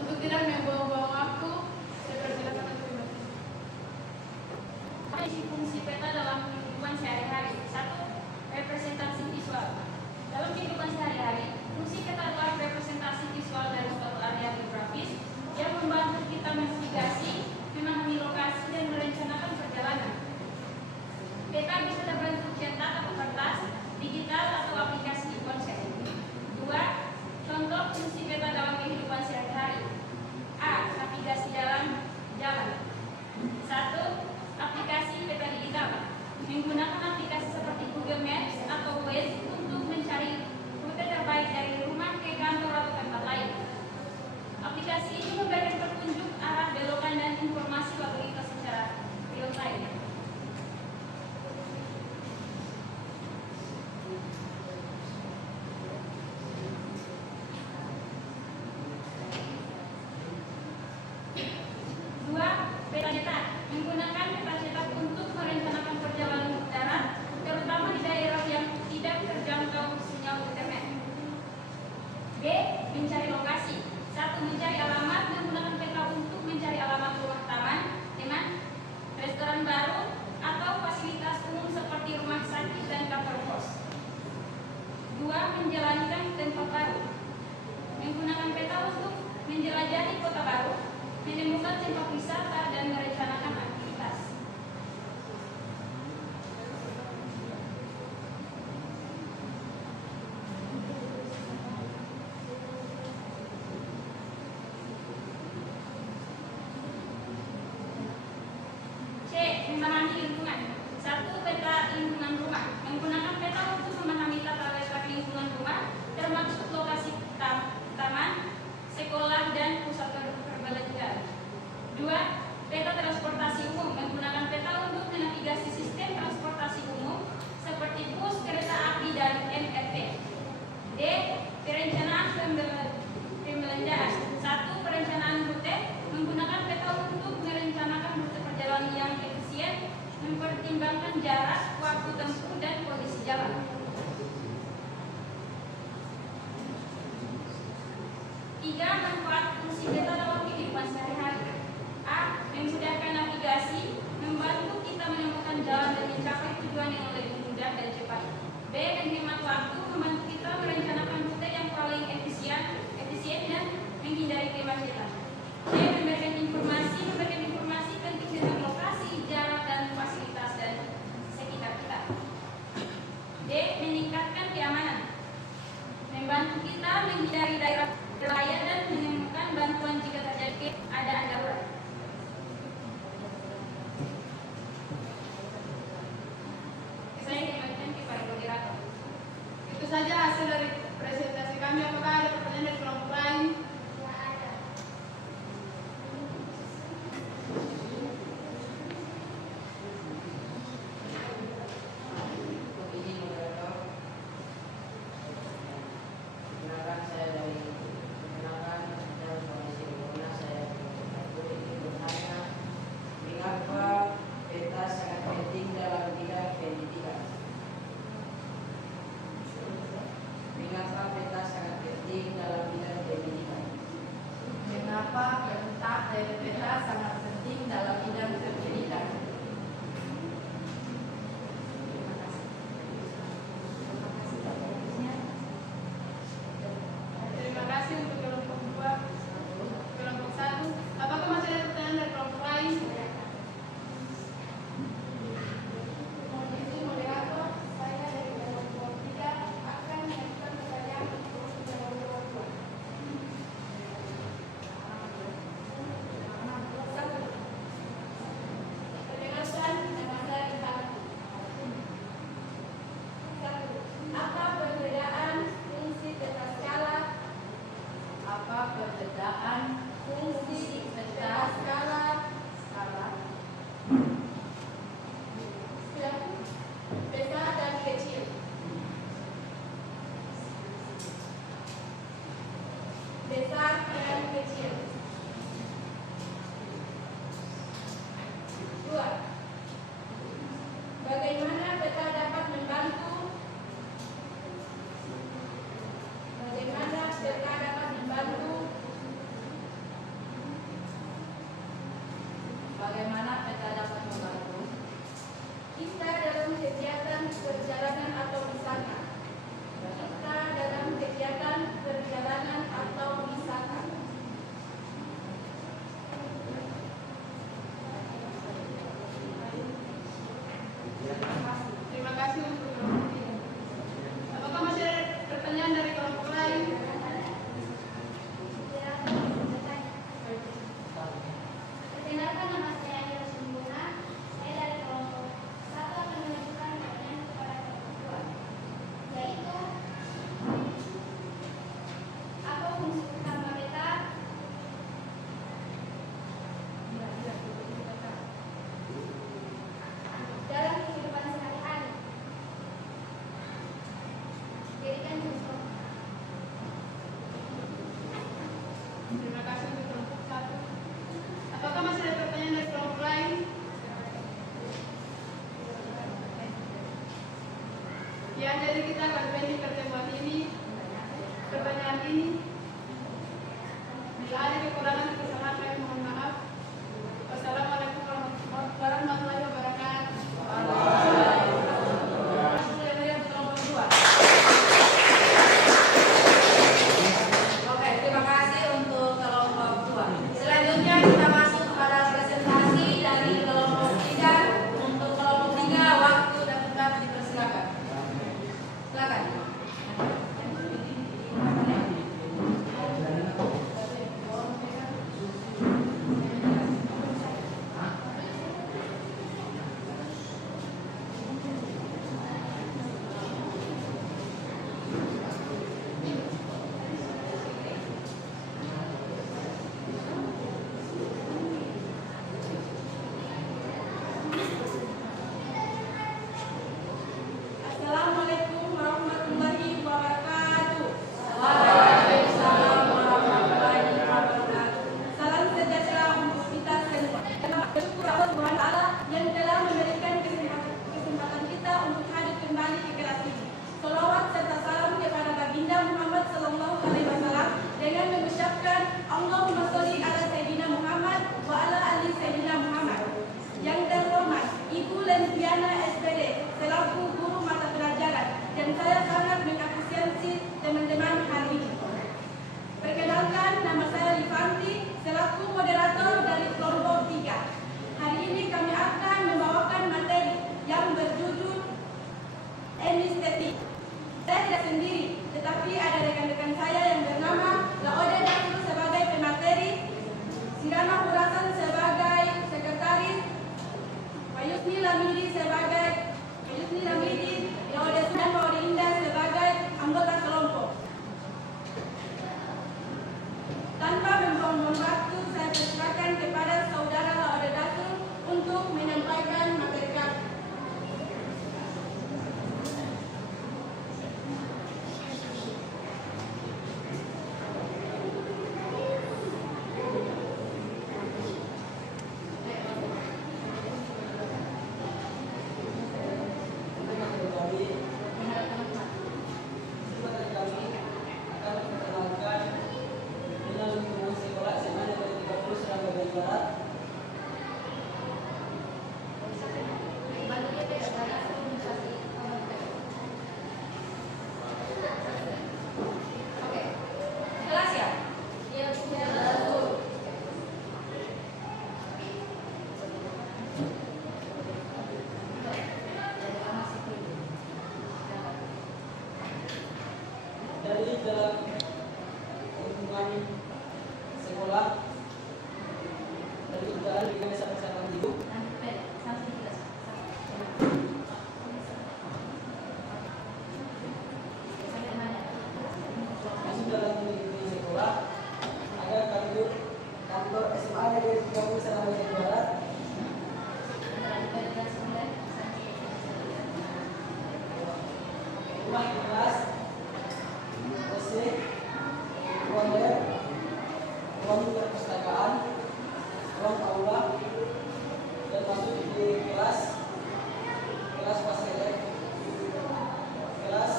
Untuk tidak membuang-buang waktu, saya persilakan untuk membaca. Definisi fungsi peta dalam kehidupan sehari-hari. 1. Representasi visual. Dalam kehidupan sehari-hari, fungsi peta adalah representasi visual dari suatu area geografis yang membantu kita menavigasi, memahami lokasi, dan merencanakan perjalanan. Peta bisa berbentuk cetak atau kertas, digital atau aplikasi di ponsel. 2. Contoh fungsi peta dalam kehidupan sehari-hari. A. Navigasi dalam jalan. 1. Aplikasi peta digital. Menggunakan aplikasi seperti Google Maps atau Waze untuk mencari rute terbaik dari rumah ke kantor atau tempat lain. Aplikasi ini memberikan petunjuk arah, belokan, dan informasi lalu lintas secara real time. Dua, peta cetak. Menggunakan peta cetak untuk merencanakan perjalanan darat, terutama di daerah yang tidak terjangkau sinyal internet. B. Mencari lokasi. 1. Mencari alamat. Menggunakan peta untuk mencari alamat rumah, taman, teman, restoran baru, atau fasilitas umum seperti rumah sakit dan kantor pos. 2. Menjalankan tempat baru. Menggunakan peta untuk menjelajahi kota baru, menemukan tempat wisata, dan merencanakan aktivitas. C. Memahami lingkungan. 1. Peta lingkungan rumah. Menggunakan peta untuk memahami tata letak lingkungan rumah, termasuk lokasi taman, sekolah, dan pusat perbelanjaan. 2. Peta transportasi umum. Menggunakan peta untuk menavigasi sistem transportasi umum seperti bus, kereta api, dan MRT. D. Perencanaan pembelanjaan. 1. Perencanaan rute. Menggunakan peta untuk merencanakan rute perjalanan yang efisien, mempertimbangkan jarak, waktu tempuh, dan kondisi jalan. 3. Manfaat fungsi peta dalam kehidupan sehari-hari. A. Memudahkan navigasi, membantu kita menemukan jalan dan mencapai tujuan yang lebih mudah dan cepat. B. Menghemat waktu, membantu kita merencanakan rute yang paling efisien dan menghindari kemacetan. C. Memberikan informasi penting tentang lokasi, jarak, dan fasilitas dan sekitar kita. D. Meningkatkan keamanan, membantu kita menghindari daerah berbahaya dan menemukan bantuan jika terjadi keadaan darurat. Saya kembalikan kepada moderator. Itu saja hasil dari presentasi kami. Apakah ada pertanyaan dari kelompok lain? Tidak ada. Begini moderator, perkenalkan saya dari perkenalkan dan kondisi corona saya ingin bertanya mengapa peta sangat penting dalam bidang pendidikan. Mengapa peta sangat penting dalam bidang pendidikan? Mengapa peta sangat penting dalam bidang pendidikan? Terima kasih untuk kelompok 2. Kelompok 1. Apakah masih ada pertanyaan dari kelompok lain? Mohon izin moderator, saya dari kelompok 3 akan mengajukan pertanyaan untuk kelompok 2. Perkenalkan, nama saya Rifat. 1. Apa perbedaan fungsi peta skala? Apa perbedaan fungsi peta skala? Besar dan kecil. Besar dan kecil. 2. Bagaimana peta dapat membantu? Bagaimana peta dapat membantu? Bagaimana peta dapat membantu? Kita dalam kegiatan perjalanan atau wisata. Kita dalam kegiatan perjalanan atau wisata. Terima kasih untuk kelompok 3. Apakah masih ada pertanyaan dari kelompok lain? Perkenalkan, nama saya Ira Sumbuna. Saya dari kelompok 1 akan mengajukan pertanyaan kepada kelompok 2, yaitu apa fungsi utama peta? Dalam kehidupan sehari-hari. Jadikan contoh. Terima kasih untuk kelompok 1. Apakah masih ada pertanyaan dari kelompok lain? Ya, jadi kita akan pending pertemuan ini. Pertanyaan ini. Bila ada kekurangan kesalahan, saya mohon maaf. Wassalamualaikum warahmatullahi wabarakatuh. Oke, terima kasih untuk kelompok 2. Selanjutnya kita masuk pada presentasi dari kelompok 3. Untuk kelompok 3, waktu dan tempat dipersilakan. Silakan. Assalamualaikum warahmatullahi Barat. Oke, jelas ya? Dari dalam lingkungan sekolah, dari udara dengan kesehatan hidup, masuk dalam lingkungan sekolah, ada kantor SMA dari 30 Surabaya Barat, rumah kelas, WC, ruang lab, ruang perpustakaan, ruang aula, dan masuk di kelas fasilet, kelas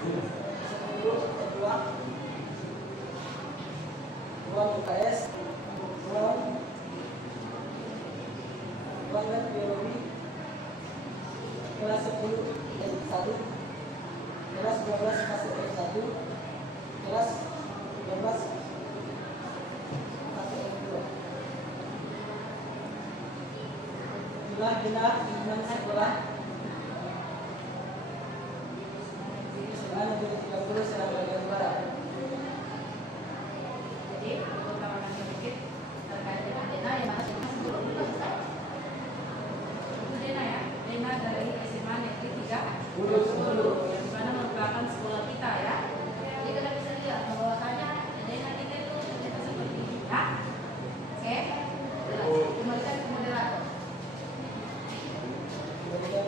10 kedua, ruang UKS, ruang lab biologi, kelas 10 F1, kelas 12 fase F1, kelas 12 fase F2. Jumlah lingkungan sekolah SMA Negeri 30 Surabaya Barat. Jadi, untuk kawan sedikit terkait dengan Dena yang mana sebelum kita selesai. Itu Dena ya, Dena dari SMA Negeri 30 di mana merupakan sekolah kita ya. Jadi kita bisa lihat bahwasanya Dena kita itu ternyata seperti ini ya. Oke, jelas. Kembalikan ke moderator. Kemudian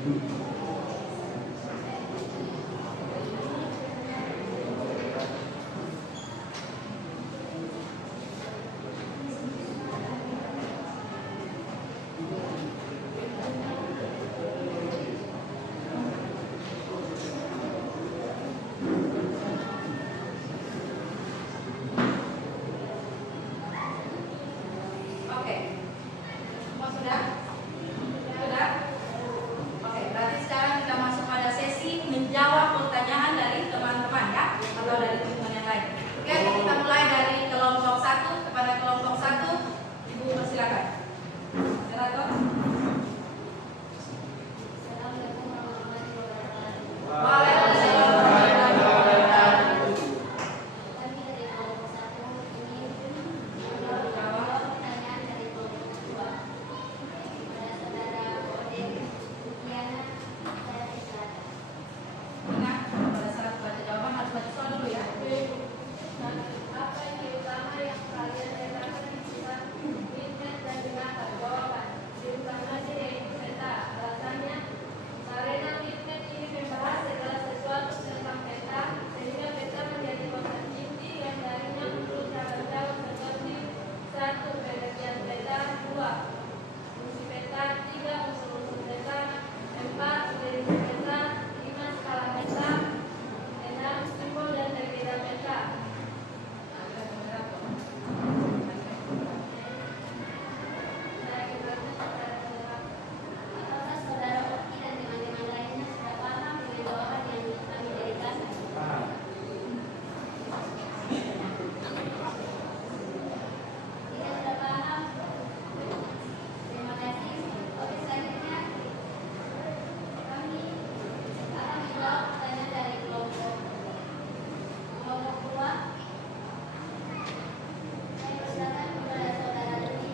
Oke. Semua sudah? Sudah? Oke, berarti sekarang kita masuk pada sesi menjawab pertanyaan dari teman-teman ya, atau dari teman yang lain. Oke, kita mulai dari kelompok 1 kepada kelompok 1. Ibu persilakan. Moderator. Assalamualaikum warahmatullahi wabarakatuh. Waalaikumsalam warahmatullahi wabarakatuh. Kami dari kelompok 1 ingin menjawab pertanyaan dari kelompok 2. Kepada saudara Odin Diana, saya persilakan. Ingat, pada saat baca jawaban harus baca soal dulu ya. Apa yang utama yang kalian letakkan di sifat fitness dan gunakan? Jawaban. Diutamanya yaitu peta. Alasannya, karena fitness ini membahas segala sesuatu tentang peta, sehingga peta menjadi konsep inti yang darinya muncul cabang-cabang seperti 1. Pengertian peta, 2. Fungsi peta, 3. Unsur-unsur peta, 4. Definisi peta, 5. Skala peta, 6. Simbol dan berbeda peta. Saya kembali kepada saudara. Apakah saudara Oki dan teman-teman lainnya sudah paham dengan jawaban yang kami berikan? Paham. Tidak sudah paham? Terima kasih. Oke, selanjutnya kami akan menjawab pertanyaan dari kelompok 2. Saya persilakan kepada saudara Ludi.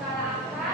Skala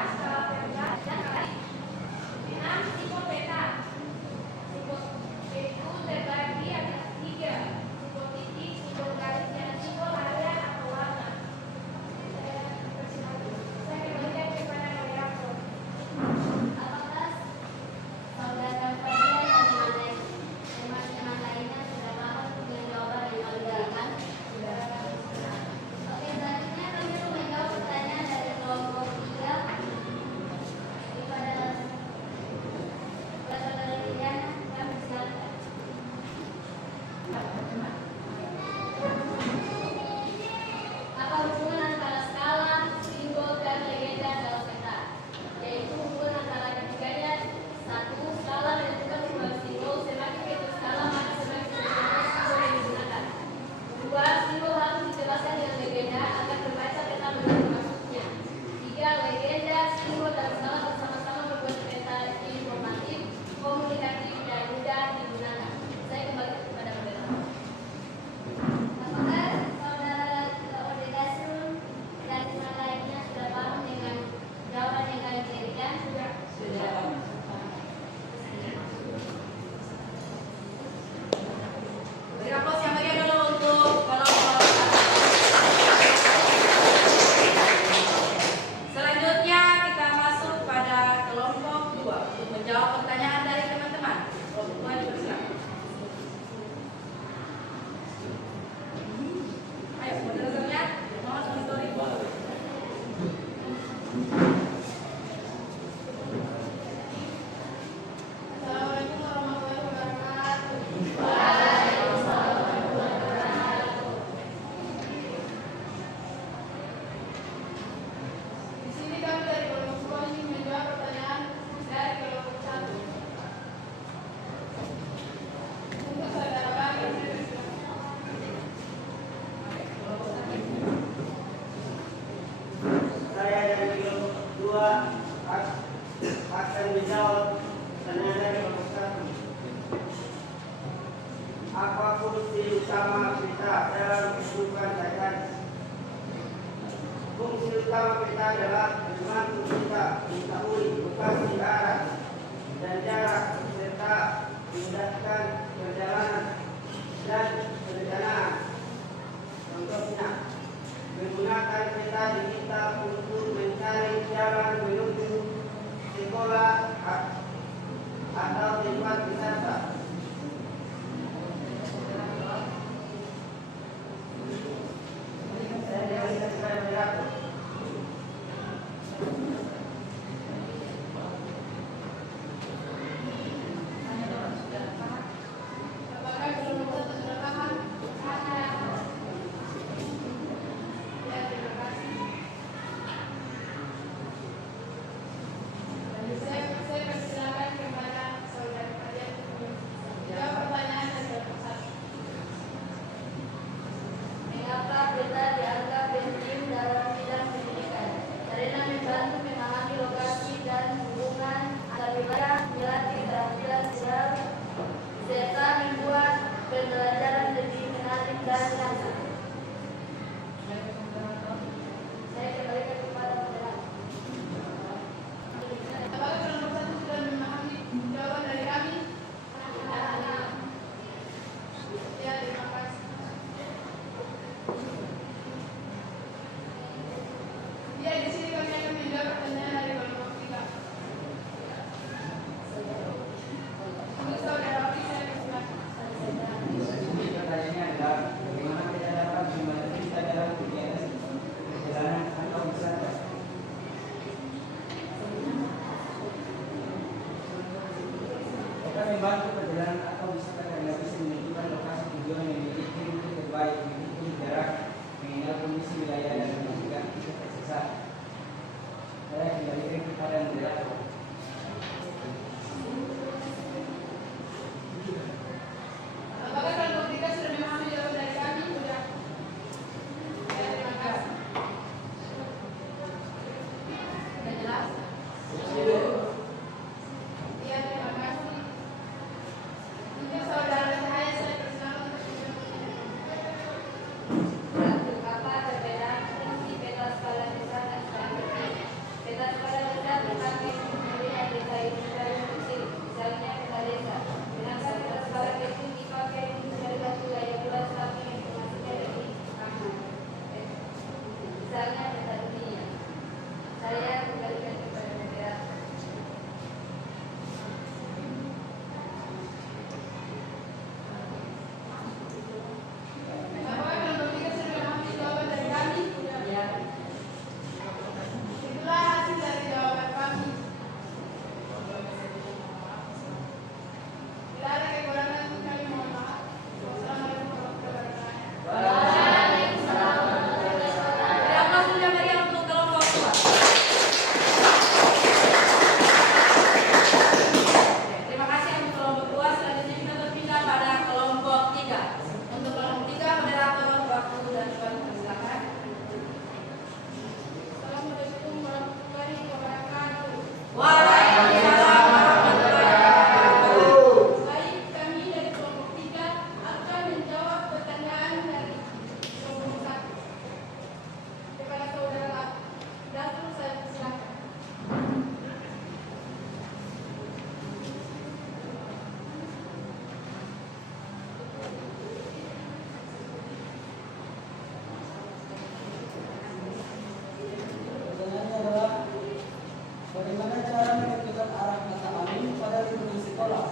akan menjawab pertanyaan dari kelompok 1. Apa fungsi utama peta dalam kehidupan sehari-hari? Fungsi utama peta adalah membantu kita mengetahui lokasi arah dan jarak serta memudahkan perjalanan dan perencanaan. Contohnya, menggunakan peta digital untuk mencari jalan menuju sekolah atau tempat wisata. Apakah kelompok satu sudah paham? Ya, terima kasih. Saya persilakan kepada saudara kalian untuk menjawab pertanyaan dari kelompok 1. Mengapa peta dianggap penting dalam bidang pendidikan? Karena membantu memahami lokasi dan hubungan antar wilayah, melatih keterampilan sosial, serta membuat pembelajaran lebih menarik dan langsung. Saya kembalikan kepada moderator. Apakah kelompok 1 sudah memahami jawaban dari kami? Ya, terima kasih. Ya, di sini kami akan menjawab pertanyaan dari kelompok 3. Untuk saudara Oki, saya persilakan. Jadi pertanyaannya adalah bagaimana kita dapat membantu kita dalam kegiatan perjalanan atau wisata? Kita membantu perjalanan atau wisata karena bisa menentukan lokasi tujuan yang memiliki rute terbaik, menghitung jarak, mengenal kondisi wilayah dan mencegah kita tersesat. Saya kembalikan kepada moderator. Apakah kelompok 3 sudah memahami jawaban dari kami? Sudah. Ya, terima kasih. Sudah jelas? Ya, terima kasih. Untuk saudara saya persilakan untuk menjawab. Satu, apa perbedaan fungsi peta skala besar dan skala kecil? Peta skala besar dipakai untuk melihat desa itu dari kecil, misalnya peta desa. Sedangkan peta skala kecil dipakai untuk melihat wilayah luas tapi informasinya lebih aman. Misalnya peta dunia. Saya kembalikan kepada moderator. Apakah kelompok 3 sudah memahami jawaban dari kami? Ya. Itulah hasil dari jawaban kami. Bila ada kekurangan, kami mohon maaf. Wassalamualaikum warahmatullahi wabarakatuh. Beri aplaus yang meriah untuk kelompok 2. Terima kasih untuk kelompok 2. Selanjutnya kita berpindah pada kelompok 3. Untuk kelompok 3, moderator waktu dan waktu silakan. Assalamualaikum warahmatullahi wabarakatuh. Waalaikumsalam warahmatullahi wabarakatuh. Baik, kami dari kelompok 3 akan menjawab pertanyaan dari kelompok 1. Kepada saudara Datul, saya persilakan. Pertanyaannya adalah bagaimana cara menentukan arah mata angin pada lingkungan sekolah?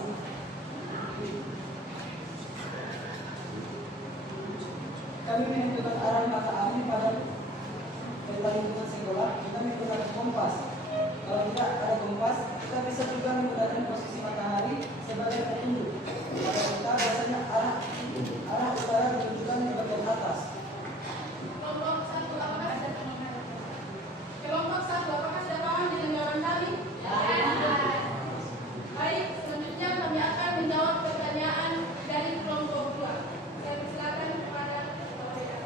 Kami menentukan arah mata angin pada peta lingkungan sekolah. Kita menggunakan kompas. Kalau tidak ada kompas, kita bisa juga menggunakan posisi matahari sebagai petunjuk. Pada kita biasanya arah utara ditunjukkan di bagian atas. Kelompok 1, apakah sudah paham? Kelompok 1, apakah sudah paham dengan jawaban kami? Baik, selanjutnya kami akan menjawab pertanyaan dari kelompok 2. Saya persilakan kepada saudara.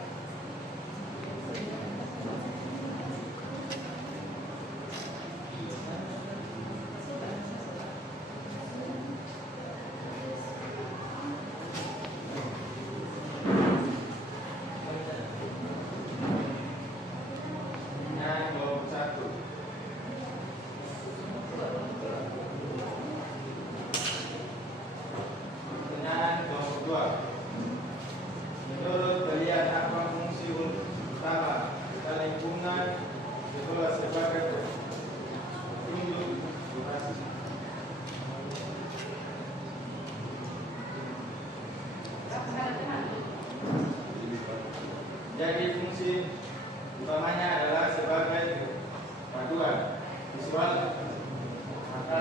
Maka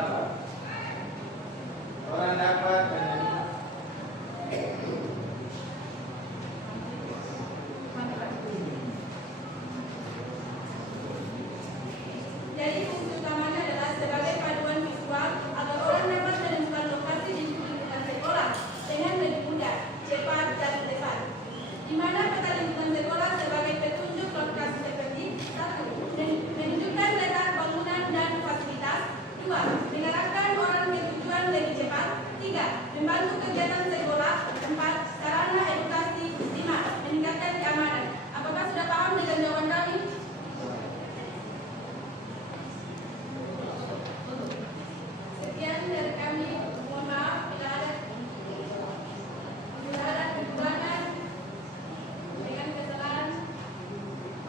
orang dapat menerima Jadi fungsi utamanya adalah sebagai paduan visual agar orang dapat menemukan lokasi di lingkungan sekolah dengan lebih mudah, cepat, dan tepat. Di mana peta lingkungan sekolah sebagai petunjuk lokasi seperti 1. Menunjukkan letak bangunan dan fasilitas. 2. Mengarahkan orang ke tujuan lebih cepat. 3. Membantu kegiatan sekolah. 4. Sarana edukasi. 5. Meningkatkan keamanan. Apakah sudah paham dengan jawaban kami? Sekian dari kami. Mohon maaf bila ada kekurangan dengan kesalahan.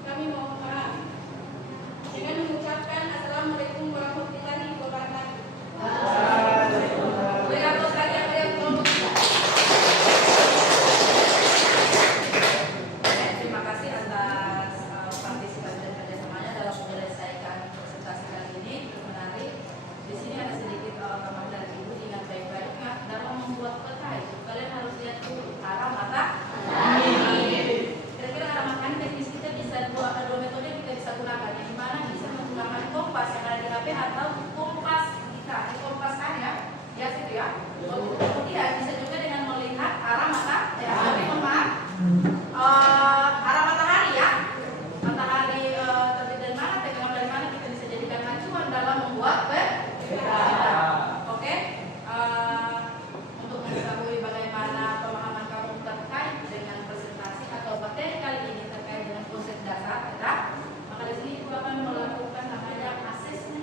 Kami mohon maaf. Dengan mengucapkan Assalamualaikum warahmatullahi wabarakatuh. Boleh aplaus lagi apa yang kelompok kita? Terima kasih atas partisipasi dan kerjasamanya dalam menyelesaikan presentasi kali ini. Menarik. Di sini ada sedikit kamar dari ibu, ingat baik-baik ya, dalam membuat peta itu kalian harus lihat dulu arah mata. Kira-kira arah mata teknis kita bisa dua metode kita bisa gunakan. Yang mana bisa menggunakan kompas yang ada di HP atau kompas kita, kompas kan ya, ya situ ya. Kemudian bisa juga dengan melihat arah mata, ya, tapi mohon maaf, arah matahari ya, matahari terbit dari mana, tegangan dari mana kita bisa jadikan acuan dalam membuat peta. Oke, untuk mengetahui bagaimana pemahaman kamu terkait dengan presentasi atau materi kali ini terkait dengan konsep dasar peta, maka di sini ibu akan melakukan namanya asesmen.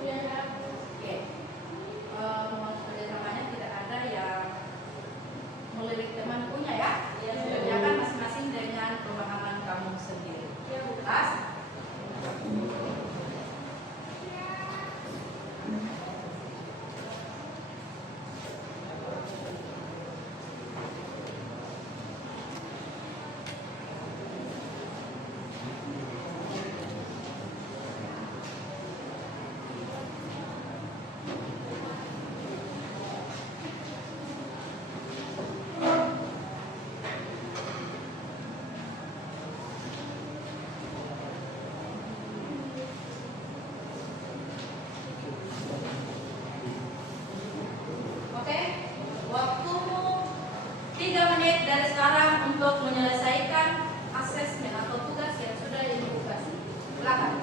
Ya, oke. Mohon kerjasamanya tidak ada yang melirik teman punya ya, yang kerjakan masing-masing dengan pemahaman kamu sendiri. Tas. Oke, waktumu 3 menit dari sekarang untuk menyelesaikan asesmen atau tugas yang sudah ibu kasih. Silakan.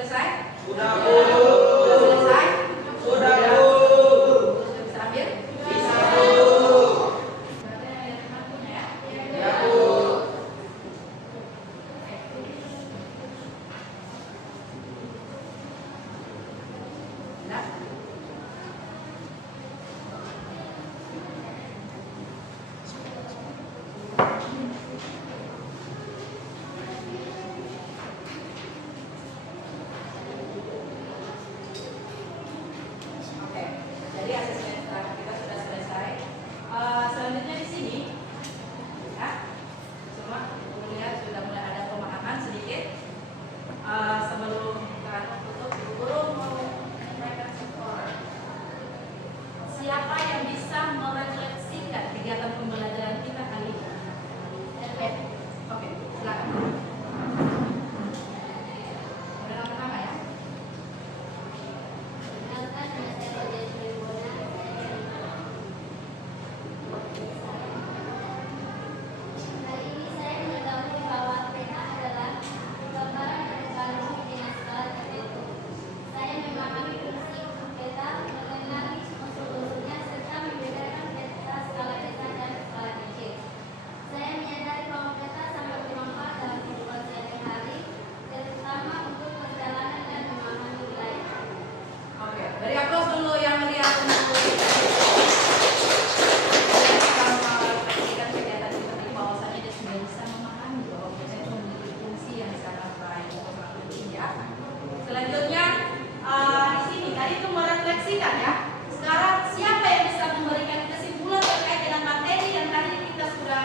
selesai? Sudah, Bu. Sudah selesai? Sudah, Bu. Sudah bisa ambil? Bisa, Bu. Berarti ada yang punya ya? Ya, Bu. Nah. Oke, jadi asesmen terakhir kita sudah selesai. Selanjutnya di sini, ya, semua lihat sudah mulai ada pemahaman sedikit. Sebelum kita tutup, guru mau menyampaikan sesuatu. Siapa yang bisa merefleksikan kegiatan pembelajaran kita kali ini? Oke, silakan. Yang pertama ya. Perkenalkan, nama saya Rodia Sulibola. Kali ini saya mengetahui bahwa peta adalah gambaran dari kalung dengan skala tertentu. Saya memahami fungsi peta, mengenali unsur-unsurnya, serta membedakan peta skala besar dan skala kecil. Saya menyadari bahwa peta sangat bermanfaat dalam kehidupan sehari-hari, terutama untuk perjalanan dan memahami wilayah. Oke, dari aplaus dulu yang melihat untuk kalau merefleksikan kegiatan seperti ini, bahwasanya dia sudah bisa memahami bahwa kita itu memiliki fungsi yang sangat baik untuk sangat penting ya. Selanjutnya di sini tadi itu merefleksikan ya. Sekarang siapa yang bisa memberikan kesimpulan terkait dengan materi yang tadi kita sudah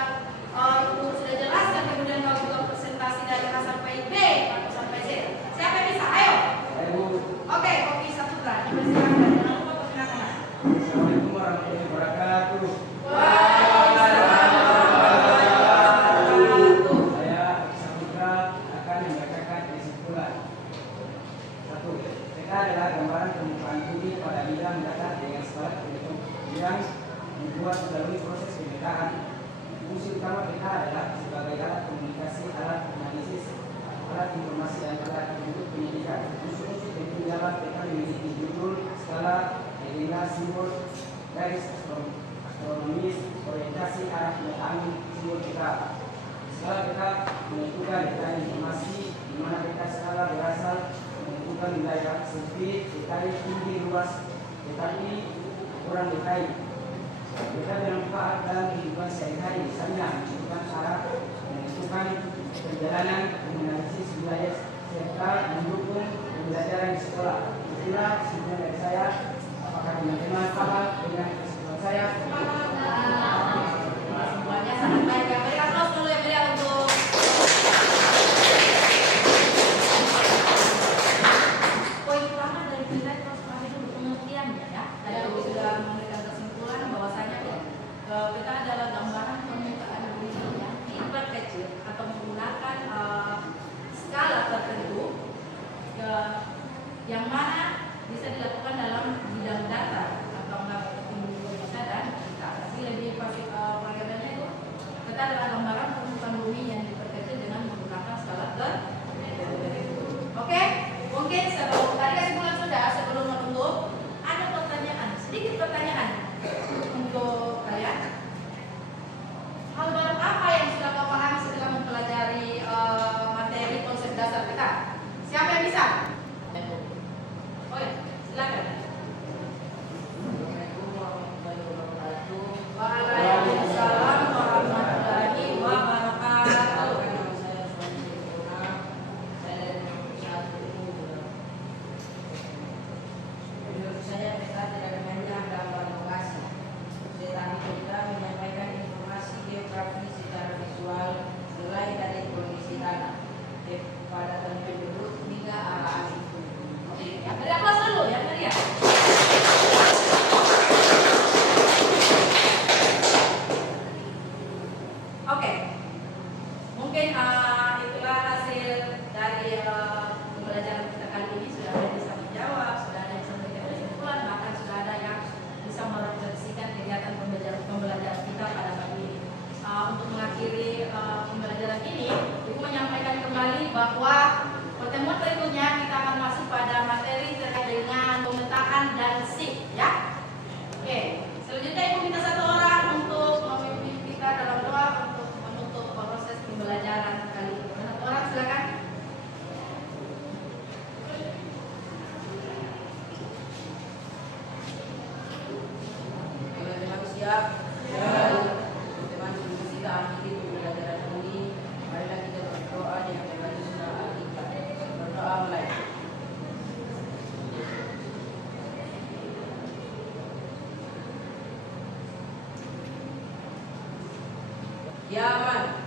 sudah jelaskan, kemudian kalau juga presentasi dari A sampai B atau sampai Z. Siapa yang bisa? Ayo. Saya, Bu. Oke, Kopi Saputra, dipersilakan. Jangan lupa perkenalkan. Assalamualaikum warahmatullahi wabarakatuh. Saya Saputra akan membacakan kesimpulan. 1. Peta adalah gambaran permukaan bumi pada bidang data dengan skala tertentu yang membuat melalui proses pemetaan. Fungsi utama peta adalah sebagai alat komunikasi, alat analisis, alat informasi dan alat untuk pendidikan. Unsur-unsur penting dalam peta memiliki judul, skala, agenda, simbol, garis astronomis, orientasi, arah pemetaan, simbol peta. Skala peta menentukan detail informasi di mana peta skala berasal, menentukan wilayah sempit, detail tinggi luas, tetapi kurang detail. Peta bermanfaat dalam kehidupan sehari-hari, misalnya menentukan arah, menentukan perjalanan, menganalisis wilayah, serta mendukung pembelajaran di sekolah. Itulah kesimpulan dari saya. Apakah teman-teman paham dengan kesimpulan saya? Semuanya sangat baik. Ya, beri aplaus dulu ya beliau untuk poin utama dari kita terus itu pengertiannya ya. Tadi Kopi sudah memberikan kesimpulan bahwasanya peta adalah gambaran permukaan bumi yang diperkecil atau menggunakan skala tertentu yang mana bisa dilakukan dalam bidang data atau enggak bisa dan kita. Siap? Teman-teman, sebelum kita akhiri pembelajaran ini, marilah kita berdoa dengan membaca surah Al-Ikhlas. Berdoa mulai. Ya Man.